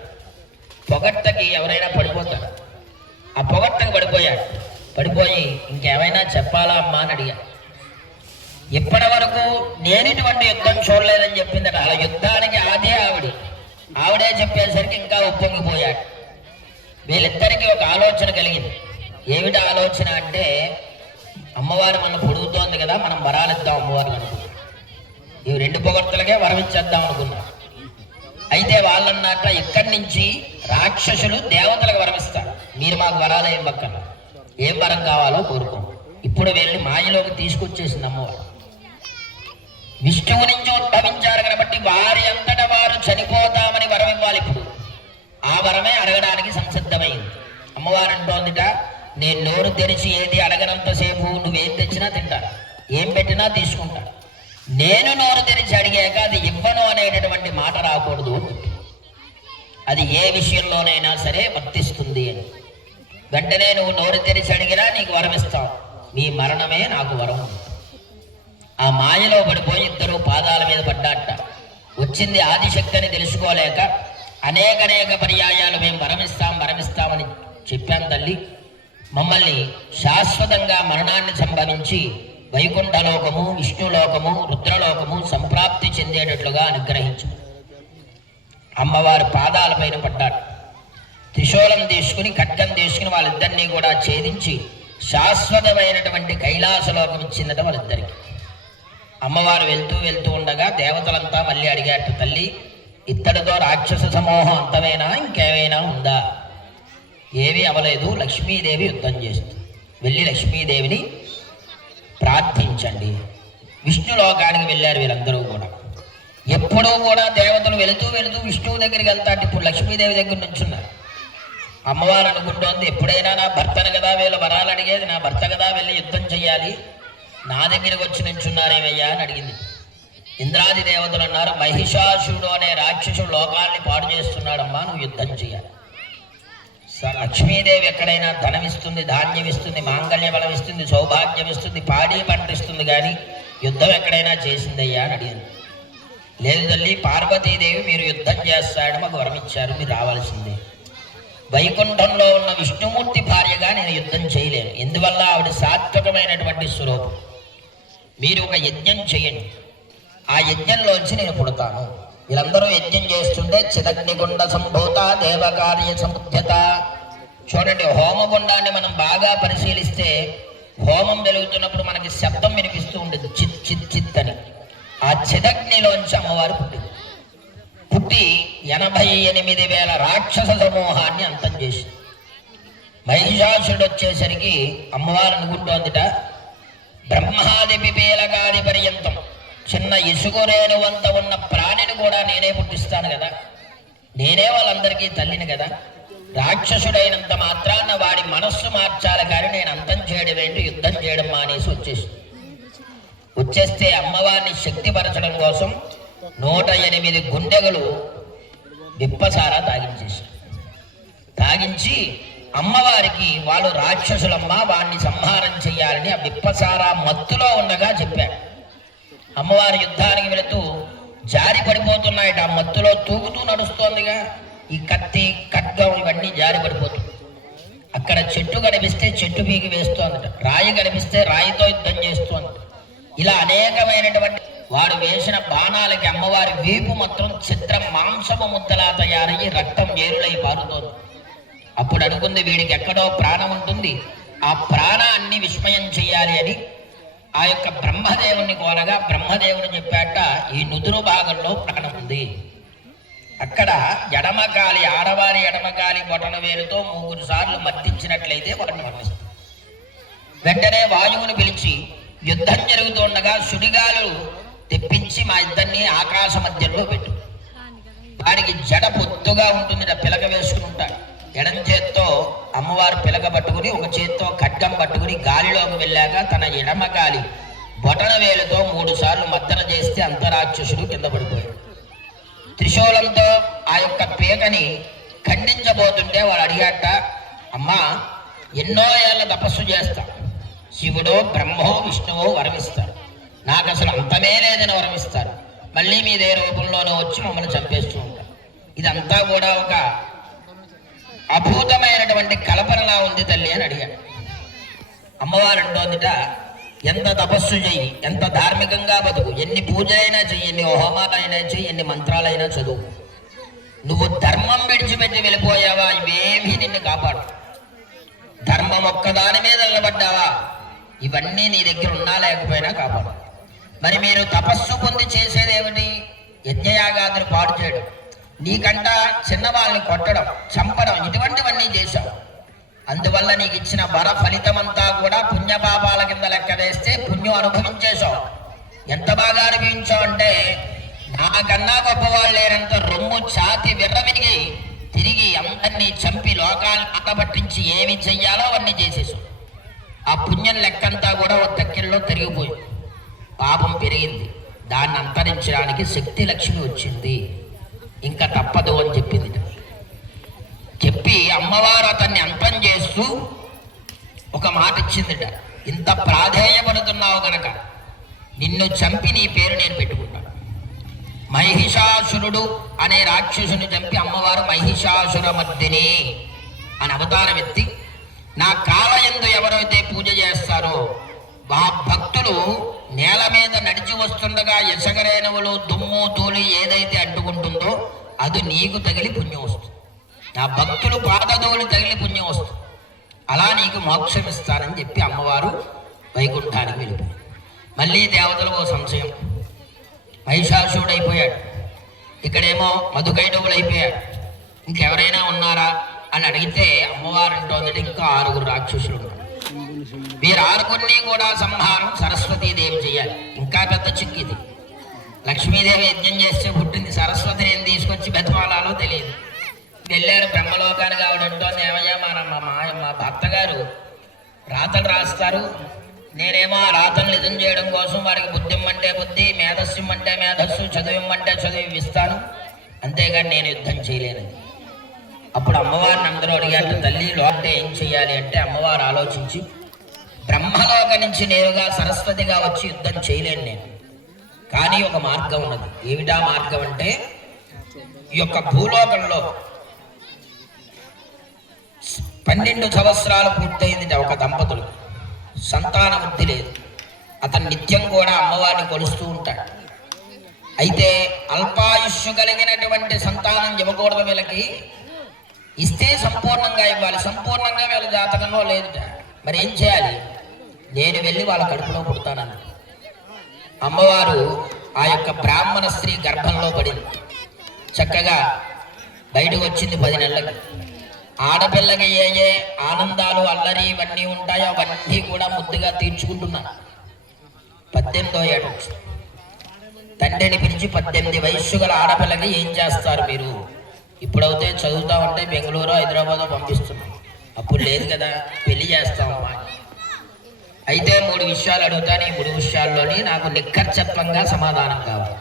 పొగట్టకి ఎవరైనా పడిపోతారు. ఆ పొగట్టకు పడిపోయాడు. పడిపోయి ఇంకేమైనా చెప్పాలా అమ్మా అని అడిగాడు. ఇప్పటి వరకు నేను ఇటువంటి యుద్ధం చూడలేదని చెప్పిందట. ఆ యుద్ధానికి ఆవిడే చెప్పేసరికి ఇంకా ఉప్పొంగిపోయాడు. వీళ్ళిద్దరికీ ఒక ఆలోచన కలిగింది. ఏమిటి ఆలోచన అంటే అమ్మవారు మనం పొడుగుతోంది కదా, మనం వరాలిద్దాం అమ్మవారు అనుకున్నాం. ఇవి 2 పొగడ్తలకే వరం ఇచ్చేద్దాం అనుకున్నాం. అయితే వాళ్ళన్నట్ట ఇక్కడి నుంచి రాక్షసులు దేవతలకు వరమిస్తారు. మీరు మాకు వరాలు ఏం పక్కన ఏం వరం కావాలో కోరుకో. ఇప్పుడు వీళ్ళని మాయలోకి తీసుకొచ్చేసింది అమ్మవారు. విష్ణువు నుంచి ఉద్భవించారు కాబట్టి వారి అంతటా వారు చనిపోతామని వరం ఇవ్వాలి. ఇప్పుడు ఆ వరమే అడగడానికి సంసిద్ధమైంది. అమ్మవారు అంటోందిట, నేను నోరు తెరిచి ఏది అడగనంతసేపు నువ్వేం తెచ్చినా తింటాను, ఏం పెట్టినా తీసుకుంటాను. నేను నోరు తెరిచి అడిగాక అది ఇవ్వను అనేటటువంటి మాట రాకూడదు. అది ఏ విషయంలోనైనా సరే వర్తిస్తుంది అని. వెంటనే నువ్వు నోరు తెరిచి అడిగినా నీకు వరం ఇస్తావు. మీ మరణమే నాకు వరం. ఆ మాయలో పడిపోయి ఇద్దరు పాదాల మీద పడ్డాట. వచ్చింది ఆదిశక్తి అని తెలుసుకోలేక అనేక పర్యాయాలు మేము వరమిస్తామని చెప్పాం తల్లి. మమ్మల్ని శాశ్వతంగా మరణాన్ని సంభవించి వైకుంఠలోకము, విష్ణులోకము, రుద్రలోకము సంప్రాప్తి చెందేటట్లుగా అనుగ్రహించు. అమ్మవారి పాదాలపైన పడ్డాడు. త్రిశూలం తీసుకుని ఖడ్గం తీసుకుని వాళ్ళిద్దరినీ కూడా ఛేదించి శాశ్వతమైనటువంటి కైలాసలోకం ఇచ్చిందట వాళ్ళిద్దరికి. అమ్మవారు వెళ్తూ ఉండగా దేవతలంతా మళ్ళీ అడిగాట, తల్లి ఇత్తడితో రాక్షస సమూహం అంతమైనా ఇంకేమైనా ఉందా? ఏమీ అవలేదు. లక్ష్మీదేవి యుద్ధం చేస్తుంది. వెళ్ళి లక్ష్మీదేవిని ప్రార్థించండి. విష్ణులోకానికి వెళ్ళారు వీళ్ళందరూ కూడా. ఎప్పుడూ కూడా దేవతలు వెళుతూ వెళుతూ విష్ణువు దగ్గరికి వెళ్తారు. ఇప్పుడు లక్ష్మీదేవి దగ్గర నుంచున్నారు. అమ్మవారు అనుకుంటోంది, ఎప్పుడైనా నా భర్తను కదా వీళ్ళు వరాలు అడిగేది, నా భర్త కదా వెళ్ళి యుద్ధం చెయ్యాలి, నా దగ్గరికి వచ్చి నుంచున్నారేమయ్యా అని అడిగింది. ఇంద్రాది దేవతలు అన్నారు, మహిషాసురుడు అనే రాక్షసుడు లోకాన్ని పాడు చేస్తున్నాడమ్మా, నువ్వు యుద్ధం చేయాలి. లక్ష్మీదేవి ఎక్కడైనా ధనం ఇస్తుంది, ధాన్యం ఇస్తుంది, మాంగళ్య బలం ఇస్తుంది, సౌభాగ్యం ఇస్తుంది, పాడి పంట ఇస్తుంది, కానీ యుద్ధం ఎక్కడైనా చేసిందయ్యా అని అడిగింది. లేదు తల్లి, పార్వతీదేవి మీరు యుద్ధం చేస్తాడు మాకు వరం ఇచ్చారు, మీరు రావాల్సిందే. వైకుంఠంలో ఉన్న విష్ణుమూర్తి భార్యగా నేను యుద్ధం చేయలేను, ఎందువల్ల ఆవిడ సాత్వికమైనటువంటి స్వరూపం. మీరు ఒక యజ్ఞం చేయండి, ఆ యజ్ఞంలోంచి నేను పుడతాను. వీళ్ళందరూ యజ్ఞం చేస్తుంటే చిదగ్నిగుండ సంభూత దేవకార్య సముద్యత. చూడండి, హోమగుండాన్ని మనం బాగా పరిశీలిస్తే హోమం వెలుగుతున్నప్పుడు మనకి శబ్దం వినిపిస్తూ ఉంటుంది, చిత్ చిత్ చిత్ అని. ఆ చిదగ్నిలోంచి అమ్మవారు పుట్టి 88,000 రాక్షస సమూహాన్ని అంతం చేసి మహిషాసురుడు వచ్చేసరికి అమ్మవారు అనుకుంటోందిట, బ్రహ్మాది పిపేలగాది పర్యంతం చిన్న ఇసుగురేను వంత ఉన్న ప్రాణిని కూడా నేనే పుట్టిస్తాను కదా, నేనే వాళ్ళందరికీ తల్లిని కదా, రాక్షసుడైనంత మాత్రాన వాడి మనస్సు మార్చాలి కానీ నేను అంతం చేయడం ఏంటి, యుద్ధం చేయడం మానేసి వచ్చేస్తే అమ్మవారిని శక్తిపరచడం కోసం 108 గుండెలు విప్పసారా తాగించి అమ్మవారికి వాళ్ళు రాక్షసులమ్మ, వాడిని సంహారం చెయ్యాలని ఆ విప్పసారా మత్తులో ఉండగా చెప్పాడు. అమ్మవారి యుద్ధానికి వెళుతూ జారి పడిపోతున్నాయట, ఆ మత్తులో తూగుతూ నడుస్తోందిగా, ఈ కత్తి ఖడ్గం ఇవన్నీ జారి పడిపోతుంది. అక్కడ చెట్టు కనిపిస్తే చెట్టు పీకి వేస్తోందట, రాయి కనిపిస్తే రాయితో యుద్ధం చేస్తోంది. ఇలా అనేకమైనటువంటి వాడు వేసిన బాణాలకి అమ్మవారి వీపు మొత్తం చిత్రం మాంసము ముద్దలా తయారయ్యి రక్తం వేరులై పారుతోంది. అప్పుడు అనుకుంది, వీడికి ఎక్కడో ప్రాణం ఉంటుంది, ఆ ప్రాణాన్ని విస్మయం చెయ్యాలి అని ఆ యొక్క బ్రహ్మదేవుని కోరగా బ్రహ్మదేవుడు చెప్పాట, ఈ నుదురు భాగంలో ప్రాణం ఉంది. అక్కడ ఎడమకాలి ఆడవారి ఎడమకాలి బొటన వేలుతో 3 సార్లు మర్దించినట్లయితే వాడిని మరణిస్తారు. వెంటనే వాయువును పిలిచి యుద్ధం జరుగుతుండగా సుడిగాలు తెప్పించి మా ఇద్దరిని ఆకాశ మధ్యలో పెట్టు. వాడికి జడ పొత్తుగా ఉంటుంది, పిలక వేసుకుని ఉంటాడు. ఎడం చేత్తో అమ్మవారు పిలక పట్టుకుని ఒక చేత్తో ఖడ్గం పట్టుకుని గాలిలోకి వెళ్ళాక తన ఎడమగాలి బొటన వేలుతో 3 సార్లు మద్దన చేస్తే అంతరాక్షసుడు కింద పడిపోయాడు. త్రిశూలంతో ఆ యొక్క పీకని ఖండించబోతుంటే వాడు అడిగాట, అమ్మా ఎన్నో ఏళ్ళ తపస్సు చేస్తా, శివుడో బ్రహ్మో విష్ణువో వరమిస్తారు, నాకు అసలు అంతమే లేదని వరమిస్తారు, మళ్ళీ మీదే రూపంలోనే వచ్చి మమ్మల్ని చంపేస్తూ ఉంటారు. ఇదంతా కూడా ఒక అద్భుతమైనటువంటి కల్పనలా ఉంది తల్లి అని అడిగాడు. అమ్మవారు అంటోందిట, ఎంత తపస్సు చెయ్యి, ఎంత ధార్మికంగా బతుకు, ఎన్ని పూజలైనా చెయ్యి, ఎన్ని హోమాలైనా చెయ్యి, ఎన్ని మంత్రాలైనా చదువు, నువ్వు ధర్మం విడిచిపెట్టి వెళ్ళిపోయావా ఇవేమీ నిన్ను కాపాడు. ధర్మం ఒక్కదాని మీద నిలబడ్డావా ఇవన్నీ నీ దగ్గర ఉన్నా లేకపోయినా కాపాడు. మరి మీరు తపస్సు పొంది చేసేదేమిటి? యజ్ఞయాగాదులు పాడు చేయడం, నీకంట చిన్నవాళ్ళని కొట్టడం, చంపడం, ఇటువంటివన్నీ చేశావు. అందువల్ల నీకు ఇచ్చిన వర ఫలితమంతా కూడా పుణ్యపాపాల కింద లెక్క వేస్తే పుణ్యం అనుభవించేశావు. ఎంత బాగా అనుభవించావు అంటే నాకన్నా గొప్పవాళ్ళు లేనంత రొమ్ము ఛాతి విర్రవిరిగి తిరిగి అందరినీ చంపి లోకాలను అట్టబట్టించి ఏమి చెయ్యాలో అవన్నీ చేసేసావు. ఆ పుణ్యం లెక్కంతా కూడా ఒక తక్కిల్లో తిరిగిపోయింది. పాపం పెరిగింది, దాన్ని అంతరించడానికి శక్తి లక్ష్మి వచ్చింది, ఇంకా తప్పదు అని చెప్పింది. చెప్పి అమ్మవారు అతన్ని అంతం చేస్తూ ఒక మాట ఇచ్చిందిట, ఇంత ప్రాధేయపడుతున్నావు గనక నిన్ను చంపి నీ పేరు నేను పెట్టుకుంటాను. మహిషాసురుడు అనే రాక్షసుని చంపి అమ్మవారు మహిషాసురమర్దిని అని అవతారం ఎత్తి నా కాలయందు ఎవరైతే పూజ చేస్తారో ఆ భక్తులు నేల మీద నడిచి వస్తుండగా ఎసగరేణువులు దుమ్ము తూలి ఏదైతే అడ్డుకుంటుందో అది నీకు తగిలి పుణ్యం వస్తుంది. నా భక్తులు పాదధూళి తగిలి పుణ్యం వస్తుంది, అలా నీకు మోక్షం ఇస్తానని చెప్పి అమ్మవారు వైకుంఠానికి వెళ్ళిపోయింది. మళ్ళీ దేవతలకు ఓ సంశయం, మహిషాసురుడు అయిపోయాడు, ఇక్కడేమో మధుకైటవులు అయిపోయాడు, ఇంకెవరైనా ఉన్నారా అని అడిగితే అమ్మవారు అంటోందంటే ఇంకా 6 రాక్షసులు ఉన్నారు. ఆరుగురిని కూడా సంహారం సరస్వతీదేవి చేయాలి. ఇంకా పెద్ద చిక్కు ఇది. లక్ష్మీదేవి యజ్ఞం చేస్తే పుట్టింది, సరస్వతిని ఏం తీసుకొచ్చి బతిమాలాలో తెలియదు. వెళ్ళారు బ్రహ్మలోకానికి. ఆవిడంటోంది, ఏమయ్యా మా భర్తగారు రాతలు రాస్తారు, నేనేమో ఆ రాతలు నిజం చేయడం కోసం వారికి బుద్ధి ఇమ్మంటే బుద్ధి, మేధస్సు ఇమ్మంటే మేధస్సు, చదువు ఇమ్మంటే చదువు ఇస్తాను, అంతేగాని నేను యుద్ధం చేయలేను. అప్పుడు అమ్మవారిని అందరూ అడిగారు, తల్లి లోకంటే ఏం చెయ్యాలి అంటే అమ్మవారు ఆలోచించి, బ్రహ్మలోక నుంచి నేరుగా సరస్వతిగా వచ్చి యుద్ధం చేయలేను నేను, కానీ ఒక మార్గం ఉన్నది. ఏమిటా మార్గం అంటే, ఈ యొక్క భూలోకంలో 12 సంవత్సరాలు పూర్తయింది ఒక దంపతులు, సంతాన వృద్ధి లేదు. అతను నిత్యం కూడా అమ్మవారిని కొలుస్తూ ఉంటాడు. అయితే అల్పాయుష్యు కలిగినటువంటి సంతానం ఇవ్వకూడదు, వీళ్ళకి ఇస్తే సంపూర్ణంగా ఇవ్వాలి, సంపూర్ణంగా వీళ్ళ జాతకంలో లేదు. మరి ఏం చేయాలి? నేను వెళ్ళి వాళ్ళ కడుపులో పుడతానని అమ్మవారు ఆ యొక్క బ్రాహ్మణ స్త్రీ గర్భంలో పడింది. చక్కగా బయటకు వచ్చింది 10 నెలలకి. ఆడపిల్లకి ఏ ఏ ఆనందాలు అల్లరి ఇవన్నీ ఉంటాయో అవన్నీ కూడా ముద్దుగా తీర్చుకుంటున్నాను. 18వ ఏట తండ్రిని పిలిచి, 18 వయస్సు గల ఆడపిల్లకి ఏం చేస్తారు మీరు? ఇప్పుడైతే చదువుతా ఉంటే బెంగళూరు హైదరాబాద్ పంపిస్తున్నాం, అప్పుడు లేదు కదా, పెళ్లి చేస్తామమ్మా. అయితే 3 విషయాలు అడుగుతాను. ఈ 3 విషయాల్లోని నాకు నిక్కర్చత్వంగా సమాధానం కావాలి.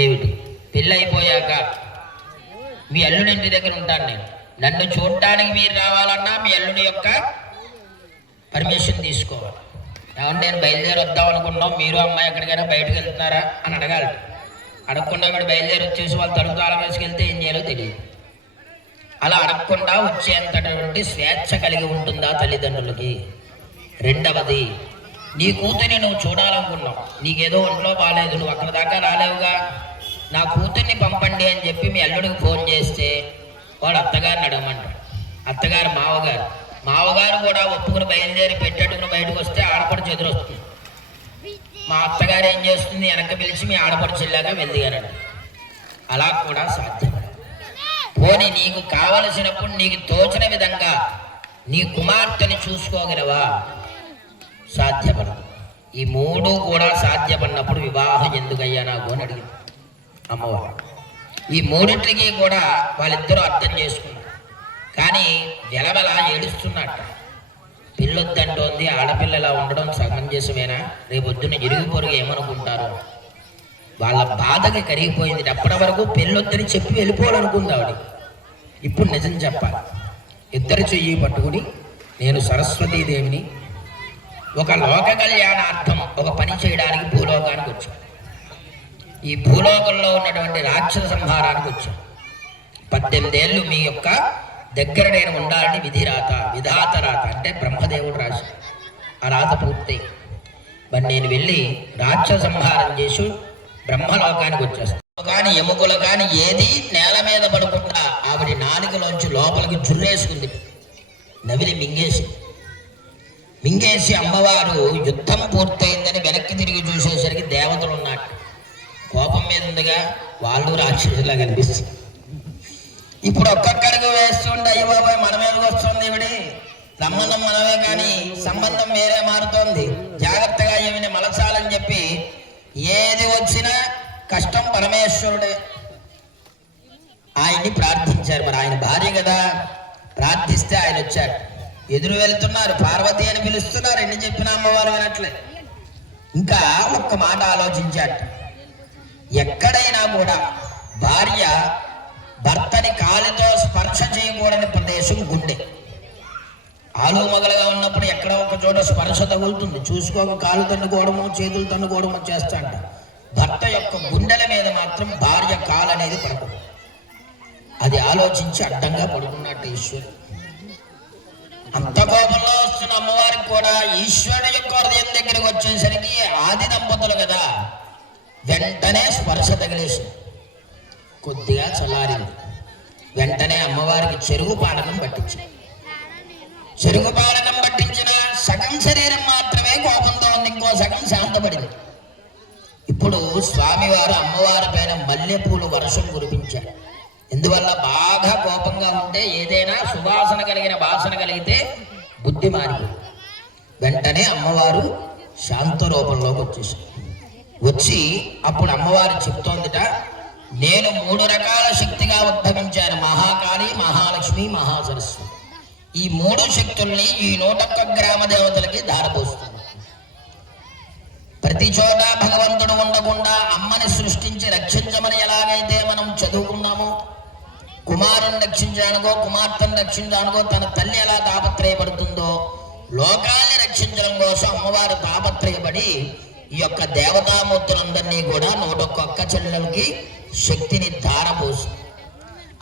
ఏమిటి? పెళ్ళి అయిపోయాక మీ అల్లుడి ఇంటి దగ్గర ఉంటాను నేను, నన్ను చూడటానికి మీరు రావాలన్నా మీ అల్లుడి యొక్క పర్మిషన్ తీసుకోవాలి. ఏమన్నా నేను బయలుదేరి వద్దాం అనుకున్నాం, మీరు అమ్మాయి ఎక్కడికైనా బయటకు వెళ్తున్నారా అని అడగాలి. అడగకుండా వీడు బయలుదేరి వచ్చేసి వాళ్ళు తలుపు తాళం వేసుకెళ్తే ఏం చేయాలో తెలియదు. అలా అడగకుండా వచ్చేంతటువంటి స్వేచ్ఛ కలిగి ఉంటుందా తల్లిదండ్రులకి? రెండవది, నీ కూతుర్ని నువ్వు చూడాలనుకున్నావు, నీకేదో ఒంట్లో బాగాలేదు, నువ్వు అక్కడ దాకా రాలేవుగా, నా కూతుర్ని పంపండి అని చెప్పి మీ అల్లుడికి ఫోన్ చేస్తే వాడు అత్తగారిని అడగమంటాడు. అత్తగారు మావగారు కూడా ఒప్పుకుని బయలుదేరి పెట్టేట్టుకుని బయటకు వస్తే ఆడపడుచు ఎదురొస్తుంది. మా అత్తగారు ఏం చేస్తుంది? వెనక్కి పిలిచి మీ ఆడపడుచు వెళ్ళాక వెళ్దిగారని. అలా కూడా సాధ్యం. పోనీ నీకు కావలసినప్పుడు నీకు తోచిన విధంగా నీ కుమార్తెని చూసుకోగలవా? సాధ్యపడదు. ఈ 3 కూడా సాధ్యపడినప్పుడు వివాహం ఎందుకయ్యా నాకు అని అడిగింది అమ్మవారు. ఈ 3టికి కూడా వాళ్ళిద్దరూ అర్థం చేసుకున్నారు. కానీ వెలవెలా ఏడుస్తున్నట్ట. పిల్లొద్దంటోంది, ఆడపిల్లలా ఉండడం సమంజసమేనా? రేపొద్దున ఇరుగు పొరుగు ఏమనుకుంటారు? వాళ్ళ బాధకి కరిగిపోయింది. అప్పటి వరకు పెళ్ళొద్దని చెప్పి వెళ్ళిపోవాలనుకుంది ఆవిడ. ఇప్పుడు నిజం చెప్పాలి. ఇద్దరు చెయ్యి పట్టుకుని, నేను సరస్వతీదేవిని, ఒక లోక కళ్యాణార్థం ఒక పని చేయడానికి భూలోకానికి వచ్చాను. ఈ భూలోకంలో ఉన్నటువంటి రాక్షస సంహారానికి వచ్చాను. 18 ఏళ్ళు మీ యొక్క దగ్గర నేను ఉండాలని విధాత రాత అంటే బ్రహ్మదేవుడు రాశి. ఆ రాత పూర్తయి మరి నేను వెళ్ళి రాక్షస సంహారం చేసి బ్రహ్మలోకానికి వచ్చేస్తాను. కానీ ఎముకలు కానీ ఏది నేల మీద పడకుండా ఆవిడ నాలుకలోంచి లోపలికి జుర్రేసుకుంది, నవిలి మింగేసి అమ్మవారు యుద్ధం పూర్తయిందని వెనక్కి తిరిగి చూసేసరికి దేవతలు ఉన్నట్టు. కోపం మీద ఉందిగా, వాళ్ళు రాక్షసులా కనిపిస్తుంది. ఇప్పుడు ఒక్కొక్కడికి వేస్తుండే, అయ్య బాబాయ్ మన మీదకి వస్తుంది ఇవిడి, సంబంధం మనమే కానీ సంబంధం వేరే మారుతోంది, జాగ్రత్తగా ఏమిని మలచాలని చెప్పి ఏది వచ్చినా కష్టం పరమేశ్వరుడే. ఆయన్ని ప్రార్థించారు. మరి ఆయన భార్య కదా, ప్రార్థిస్తే ఆయన వచ్చాడు. ఎదురు వెళ్తున్నారు, పార్వతి అని పిలుస్తున్నారు, ఎన్ని చెప్పినా అమ్మవారు వినట్లే. ఇంకా ఒక్క మాట ఆలోచించాడు. ఎక్కడైనా కూడా భార్య భర్తని కాలితో స్పర్శ చేయకూడని ప్రదేశం గుండె. ఆలు మొగలుగా ఉన్నప్పుడు ఎక్కడ ఒక చోట స్పర్శ తగులుతుంది, చూసుకోక కాలు తన్నుకోవడము చేతులు తన్నుకోవడము చేస్తాంట. భర్త యొక్క గుండెల మీద మాత్రం భార్య కాలు అనేది పడకూడదు. అది ఆలోచించి అడ్డంగా పడుకున్నట్టు ఈశ్వరుడు. అంత కోపంలో వస్తున్న అమ్మవారికి కూడా ఈశ్వరుడు యొక్క హృదయం దగ్గరకు వచ్చేసరికి ఆది దంపతులు కదా, వెంటనే స్పర్శ తగిలేసి కొద్దిగా చల్లారింది. వెంటనే అమ్మవారికి చెరుగు పానకం పట్టించింది. చెరుగు పానకం పట్టించిన సగం శరీరం మాత్రమే కోపంతో ఉంది, ఇంకో సగం శాంతపడింది. ఇప్పుడు స్వామివారు అమ్మవారి పైన మల్లెపూలు వర్షం కురిపించారు. ఎందువల్ల బాగా కోపంగా ఉంటే ఏదైనా సువాసన కలిగిన వాసన కలిగితే బుద్ధి మారిపోయింది. వెంటనే అమ్మవారు శాంత రూపంలోకి వచ్చేసారు. వచ్చి అప్పుడు అమ్మవారు చెప్తోందిట, నేను 3 రకాల శక్తిగా ఉద్భవించాను, మహాకాళి, మహాలక్ష్మి, మహాసరస్వతి. ఈ 3 శక్తుల్ని ఈ 101 గ్రామ దేవతలకి ధారపోస్తుంది. ప్రతి చోట భగవంతుడు ఉండకుండా అమ్మని సృష్టించి రక్షించమని ఎలాగైతే మనం చదువుకున్నామో, కుమారుని రక్షించడానికో కుమార్తెను రక్షించడానికో తన తల్లి ఎలా తాపత్రయపడుతుందో, లోకాల్ని రక్షించడం కోసం అమ్మవారు తాపత్రయపడి ఈ యొక్క దేవతామూర్తులందరినీ కూడా 101 చెల్లెలకి శక్తిని ధారపోసి,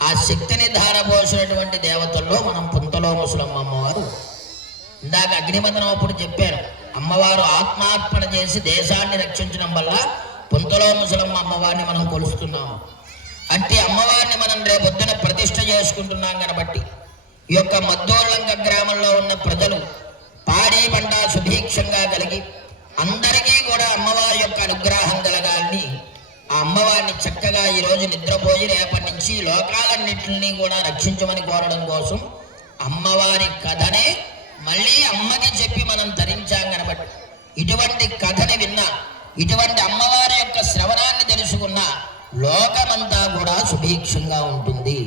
ఆ శక్తిని ధారపోసినటువంటి దేవతల్లో మనం పుంతలో ముసలమ్మ అమ్మవారు. ఇందాక అగ్నిమందనం అప్పుడు చెప్పారు, అమ్మవారు ఆత్మార్పణ చేసి దేశాన్ని రక్షించడం వల్ల పుంతలో ముసలమ్మ అమ్మవారిని మనం కొలుస్తున్నాము. అంటే అమ్మవారిని మనం రేపొద్దున ప్రతిష్ఠ చేసుకుంటున్నాం కాబట్టి ఈ యొక్క మద్దోర్లంక గ్రామంలో ఉన్న ప్రజలు పాడి పంట సుభిక్షంగా కలిగి అందరికీ కూడా అమ్మవారి యొక్క అనుగ్రహం కలగాలని ఆ అమ్మవారిని చక్కగా ఈ రోజు నిద్రపోయి రేపటి నుంచి లోకాలన్నింటినీ కూడా రక్షించమని కోరడం కోసం అమ్మవారి కథనే మళ్ళీ అమ్మకి చెప్పి మనం ధరించాం కనబట్టి ఇటువంటి కథని విన్నా, ఇటువంటి అమ్మవారి యొక్క శ్రవణాన్ని తెలుసుకున్న లోకమంతా కూడా సుభిక్షంగా ఉంటుంది.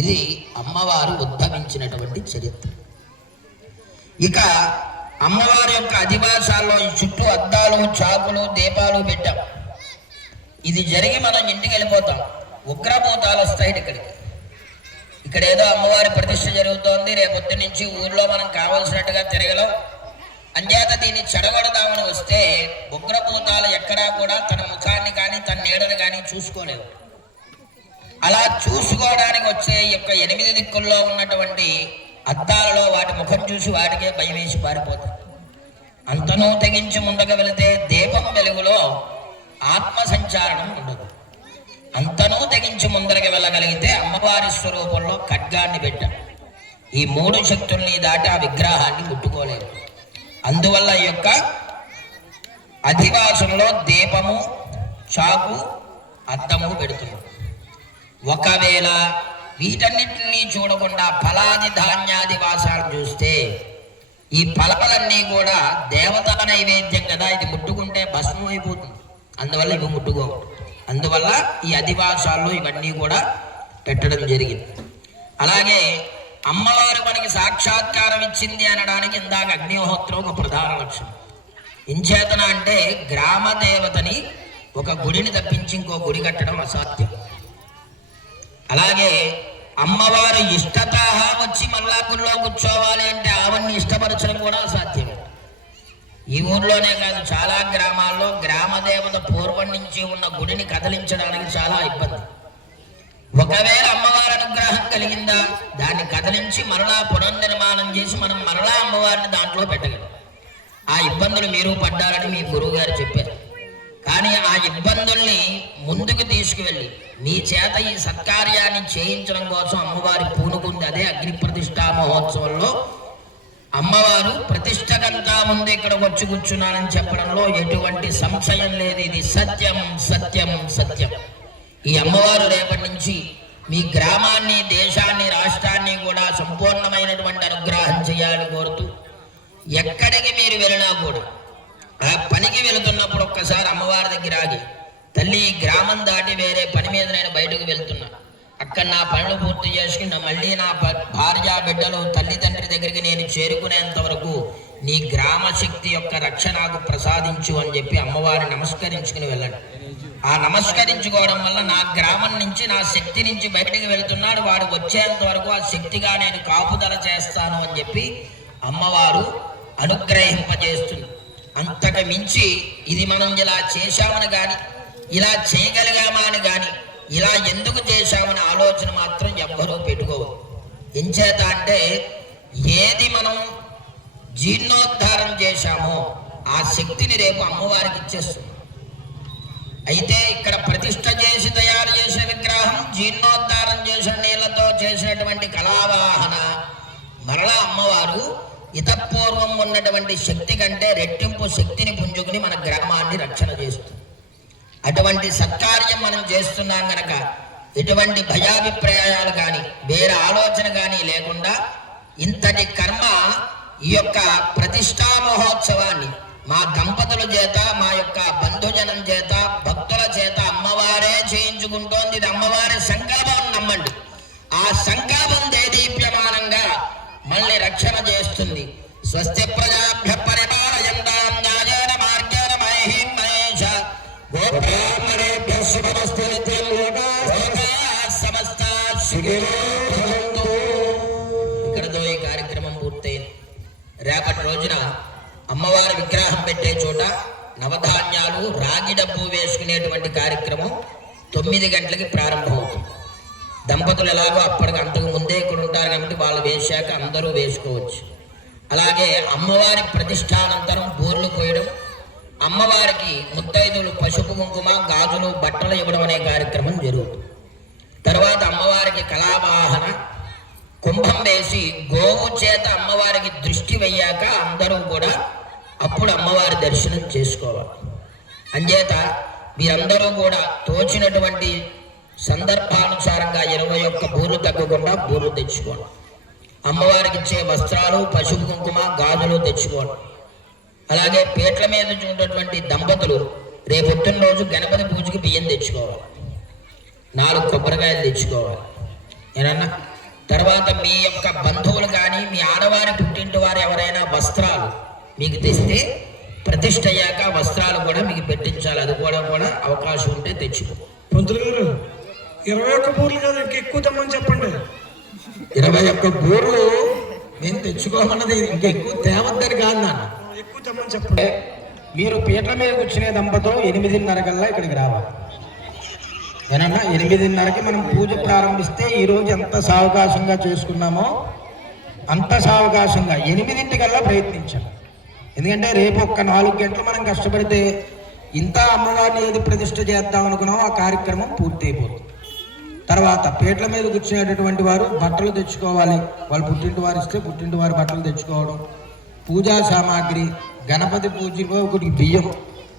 ఇది అమ్మవారు ఉద్భవించినటువంటి చరిత్ర. ఇక అమ్మవారి యొక్క అధివాసాల్లో ఈ చుట్టూ అద్దాలు, చాకులు, దీపాలు పెట్టాం. ఇది జరిగి మనం ఇంటికి వెళ్ళిపోతాం. ఉగ్రభూతాలు వస్తాయి ఇక్కడికి. ఇక్కడ ఏదో అమ్మవారి ప్రతిష్ఠ జరుగుతోంది, రేపొద్దు నుంచి ఊర్లో మనం కావలసినట్టుగా తిరగలం, అంచేత దీన్ని చెడగొడదామని వస్తే ఉగ్రభూతాలు ఎక్కడా కూడా తన ముఖాన్ని కానీ తన నీడని కానీ చూసుకోలేవు. అలా చూసుకోవడానికి వచ్చే యొక్క 8 దిక్కుల్లో ఉన్నటువంటి అద్దాలలో వాటి ముఖం చూసి వాటికే భయం వేసి పారిపోతాయి. అంతనూ తెగించి ముందుకు వెళితే దీపం వెలుగులో ఆత్మ సంచారణం ఉండదు. అంతనూ తెగించి ముందరికి వెళ్ళగలిగితే అమ్మవారి స్వరూపంలో ఖడ్గాన్ని పెట్టాం. ఈ 3 శక్తుల్ని దాటి ఆ విగ్రహాన్ని ముట్టుకోలేదు. అందువల్ల ఈ యొక్క అధివాసంలో దీపము, చాకు, అద్దము పెడుతున్నాం. ఒకవేళ వీటన్నిటినీ చూడకుండా ఫలాది ధాన్యాది వాసాలు చూస్తే ఈ ఫలములన్నీ కూడా దేవతా నైవేద్యం కదా, ఇది ముట్టుకుంటే భస్మం అయిపోతుంది. అందువల్ల ఇవి ముట్టుకోవు. అందువల్ల ఈ అధివాసాల్లో ఇవన్నీ కూడా పెట్టడం జరిగింది. అలాగే అమ్మవారు మనకి సాక్షాత్కారం ఇచ్చింది అనడానికి ఇందాక అగ్నిహోత్రం ఒక ప్రధాన లక్ష్యం. ఇంచేతన అంటే గ్రామ దేవతని ఒక గుడిని తప్పించి ఇంకో గుడి కట్టడం అసాధ్యం. అలాగే అమ్మవారు ఇష్టత వచ్చి మళ్ళా గుడిలో కూర్చోవాలి అంటే ఆవన్ని ఇష్టపరచడం కూడా అసాధ్యం. ఈ ఊర్లోనే కాదు, చాలా గ్రామాల్లో గ్రామదేవత పూర్వం నుంచి ఉన్న గుడిని కదిలించడానికి చాలా ఇబ్బంది. ఒకవేళ అమ్మవారి అనుగ్రహం కలిగిందా, దాన్ని కదిలించి మరలా పునర్నిర్మాణం చేసి మనం మరలా అమ్మవారిని దాంట్లో పెట్టగలం. ఆ ఇబ్బందులు మీరు పడ్డారని మీ గురువు గారు చెప్పారు. కానీ ఆ ఇబ్బందుల్ని ముందుకు తీసుకువెళ్ళి మీ చేత ఈ సత్కార్యాన్ని చేయించడం కోసం అమ్మవారి పూనుకుంది. అదే అగ్ని ప్రతిష్ఠా మహోత్సవంలో అమ్మవారు ప్రతిష్టకంతా ముందు ఇక్కడ వచ్చి కూర్చున్నానని చెప్పడంలో ఎటువంటి సంశయం లేదు. ఇది సత్యం, సత్యం, సత్యం. ఈ అమ్మవారు రేపటి నుంచి మీ గ్రామాన్ని, దేశాన్ని, రాష్ట్రాన్ని కూడా సంపూర్ణమైనటువంటి అనుగ్రహం చేయాలని కోరుతూ, ఎక్కడికి మీరు వెళ్ళినా కూడా ఆ పనికి వెళుతున్నప్పుడు ఒక్కసారి అమ్మవారి దగ్గర ఆగి, తల్లి ఈ గ్రామం దాటి వేరే పని మీద నేను బయటకు వెళ్తున్నా, అక్కడ నా పనులు పూర్తి చేసుకుని మళ్ళీ నా భార్య బిడ్డలు తల్లిదండ్రి దగ్గరికి నేను చేరుకునేంత వరకు నీ గ్రామ శక్తి యొక్క రక్ష నాకు ప్రసాదించు అని చెప్పి అమ్మవారిని నమస్కరించుకుని వెళ్ళండి. ఆ నమస్కరించుకోవడం వల్ల నా గ్రామం నుంచి, నా శక్తి నుంచి బయటకు వెళ్తున్నాడు, వాడు వచ్చేంత వరకు ఆ శక్తిగా నేను కాపుదల చేస్తాను అని చెప్పి అమ్మవారు అనుగ్రహింపజేస్తుంది. అంతకు మించి ఇది మనం ఇలా చేశామని కానీ, ఇలా చేయగలిగామా అని కానీ, ఇలా ఎందుకు చేశామని ఆలోచన మాత్రం ఎవ్వరూ పెట్టుకోవద్దు. ఎంచేత అంటే ఏది మనం జీర్ణోద్ధారం చేశామో ఆ శక్తిని రేపు అమ్మవారికి ఇచ్చేస్తుంది. అయితే ఇక్కడ ప్రతిష్ఠ చేసి తయారు చేసిన విగ్రహం, జీర్ణోద్ధారం చేసిన నీళ్లతో చేసినటువంటి కళావాహన మరలా అమ్మవారు ఇతపూర్వం ఉన్నటువంటి శక్తి కంటే రెట్టింపు శక్తిని పుంజుకుని మన గ్రామాన్ని రక్షణ చేస్తుంది. అటువంటి సత్కార్యం మనం చేస్తున్నాం గనక ఎటువంటి భయాభిప్రాయాలు కానీ వేరే ఆలోచన కానీ లేకుండా ఇంతటి కర్మ ఈ యొక్క ప్రతిష్టా మహోత్సవాన్ని మా దంపతుల చేత, మా యొక్క బంధుజనం చేత, భక్తుల చేత అమ్మవారే చేయించుకుంటోంది. ఇది అమ్మవారి సంకల్పం, నమ్మండి. ఆ సంకల్పం దేదీప్యమానంగా మళ్ళీ రక్షణ చేస్తుంది. స్వస్తి ప్రజాభ్య పరిపాలయంతాం న్యాయేన మార్గేణ మహీం మహేష గోబ్రాహ్మణేభ్యః శుభమస్తు నిత్యం లోకాః సమస్తాః సుఖినో భవంతు. ఇక్కడతో ఈ కార్యక్రమం పూర్తయింది. రేపటి రోజున అమ్మవారి విగ్రహం పెట్టే చోట నవధాన్యాలు, రాగి డబ్బు వేసుకునేటువంటి కార్యక్రమం 9 గంటలకి ప్రారంభమవుతుంది. దంపతులు ఎలాగో అప్పటికి అంతకు ముందే ఇక్కడ ఉంటారు కాబట్టి వాళ్ళు వేశాక అందరూ వేసుకోవచ్చు. అలాగే అమ్మవారి ప్రతిష్టానంతరం బూర్లు పోయడం, అమ్మవారికి ముత్తైదులు పసుపు కుంకుమ, గాజులు, బట్టలు ఇవ్వడం అనే కార్యక్రమం జరుగుతుంది. తర్వాత అమ్మవారికి కళావాహన, కుంభం వేసి గోవు చేత అమ్మవారికి దృష్టి వెయ్యాక అందరూ కూడా అప్పుడు అమ్మవారి దర్శనం చేసుకోవాలి. అంచేత మీరందరూ కూడా తోచినటువంటి సందర్భానుసారంగా 21 బూర్లు తగ్గకుండా బూర్లు తెచ్చుకోండి. అమ్మవారికి ఇచ్చే వస్త్రాలు, పసుపు కుంకుమ, గాజులు తెచ్చుకోండి. అలాగే పీటల మీద ఉన్నటువంటి దంపతులు రేపొద్దున రోజు గణపతి పూజకి బియ్యం తెచ్చుకోవాలి, 4 కొబ్బరికాయలు తెచ్చుకోవాలి. ఏనన్నా తర్వాత మీ యొక్క బంధువులు కానీ మీ ఆడవారి పుట్టింటి వారు ఎవరైనా వస్త్రాలు మీకు తెస్తే ప్రతిష్ఠ అయ్యాక వస్త్రాలు కూడా మీకు పెట్టించాలి. అది కూడా అవకాశం ఉంటే తెచ్చుకో. పంతులు గారు 21 బూర్లు కదా, ఇంకెక్కువ తెమ్మని చెప్పండి. 21 బూర్లు నేను తెచ్చుకోమన్నది ఇంకెక్కువ తేవద్దని కాదు నాన్న, ఎక్కువ తెమ్మని చెప్పండి. మీరు పీటల మీద కూర్చునే దంపతులు 8:30 కల్లా ఇక్కడికి రావాలి. ఏనన్నా 8:30కి మనం పూజ ప్రారంభిస్తే ఈరోజు ఎంత సావకాశంగా చేసుకున్నామో అంత సావకాశంగా 8 కల్లా ప్రయత్నించాలి. ఎందుకంటే రేపు ఒక్క 4 గంటలు మనం కష్టపడితే ఇంత అమ్మవారిని ఏది ప్రతిష్ఠ చేద్దాం అనుకున్నామో ఆ కార్యక్రమం పూర్తి అయిపోతుంది. తర్వాత పీటల మీద కూర్చునేటటువంటి వారు బట్టలు తెచ్చుకోవాలి. వాళ్ళు పుట్టింటి వారు ఇస్తే పుట్టింటి వారి బట్టలు తెచ్చుకోవడం, పూజా సామాగ్రి, గణపతి పూజలో ఒకటి బియ్యం,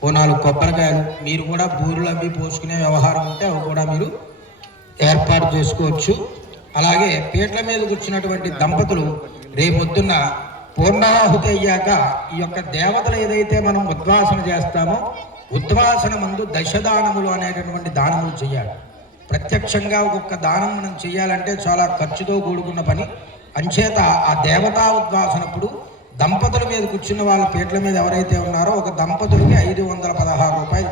4 కొబ్బరికాయలు, మీరు కూడా బూరులు అవి పోసుకునే వ్యవహారం ఉంటే అవి కూడా మీరు ఏర్పాటు చేసుకోవచ్చు. అలాగే పీటల మీద కూర్చున్నటువంటి దంపతులు రేపొద్దున్న పూర్ణాహుతి అయ్యాక ఈ యొక్క దేవతలు ఏదైతే మనం ఉద్వాసన చేస్తామో ఉద్వాసన ముందు దశదానములు అనేటటువంటి దానములు చేయాలి. ప్రత్యక్షంగా ఒక్కొక్క దానం మనం చేయాలంటే చాలా ఖర్చుతో కూడుకున్న పని. అంచేత ఆ దేవతా ఉద్వాసనప్పుడు దంపతుల మీద కూర్చున్న వాళ్ళ పీటల మీద ఎవరైతే ఉన్నారో ఒక దంపతులకి 516 రూపాయలు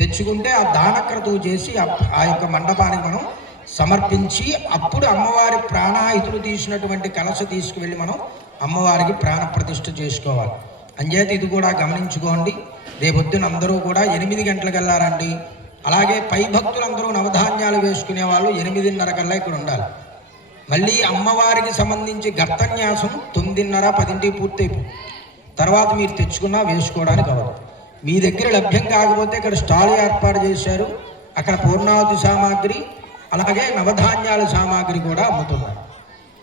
తెచ్చుకుంటే ఆ దానక్రతువు చేసి ఆ యొక్క మండపానికి మనం సమర్పించి అప్పుడు అమ్మవారి ప్రాణాహితులు తీసినటువంటి కలశ తీసుకువెళ్ళి మనం అమ్మవారికి ప్రాణ ప్రతిష్ఠ చేసుకోవాలి. అంచేత ఇది కూడా గమనించుకోండి. రేపొద్దున అందరూ కూడా 8 గంటలకు వెళ్ళారండి. అలాగే పై భక్తులందరూ నవధాన్యాలు వేసుకునే వాళ్ళు 8:30 కల్లా ఇక్కడ ఉండాలి. మళ్ళీ అమ్మవారికి సంబంధించి గర్తన్యాసం 9:30, 10 పూర్తయిపోయింది. తర్వాత మీరు తెచ్చుకున్నా వేసుకోవడానికి అవ్వదు. మీ దగ్గర లభ్యం కాకపోతే ఇక్కడ స్టాల్ ఏర్పాటు చేశారు. అక్కడ పూర్ణావతి సామాగ్రి అలాగే నవధాన్యాల సామాగ్రి కూడా అమ్ముతున్నారు.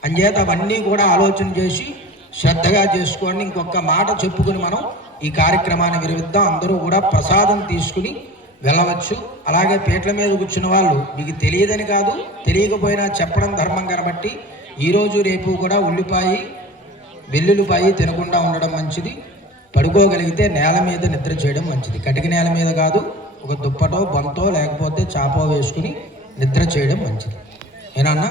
అంచేత అవన్నీ కూడా ఆలోచన చేసి శ్రద్ధగా చేసుకోండి. ఇంకొక మాట చెప్పుకుని మనం ఈ కార్యక్రమాన్ని విరమిద్దాం. అందరూ కూడా ప్రసాదం తీసుకుని వెళ్ళవచ్చు. అలాగే పీటల మీద కూర్చున్న వాళ్ళు మీకు తెలియదని కాదు, తెలియకపోయినా చెప్పడం ధర్మం కాబట్టి ఈరోజు రేపు కూడా ఉల్లిపాయ వెల్లుల్లిపాయ తినకుండా ఉండడం మంచిది. పడుకోగలిగితే నేల మీద నిద్ర చేయడం మంచిది. కటిక నేల మీద కాదు, ఒక దుప్పటో బొంతో లేకపోతే చాపో వేసుకుని నిద్ర చేయడం మంచిది. ఏనన్నా?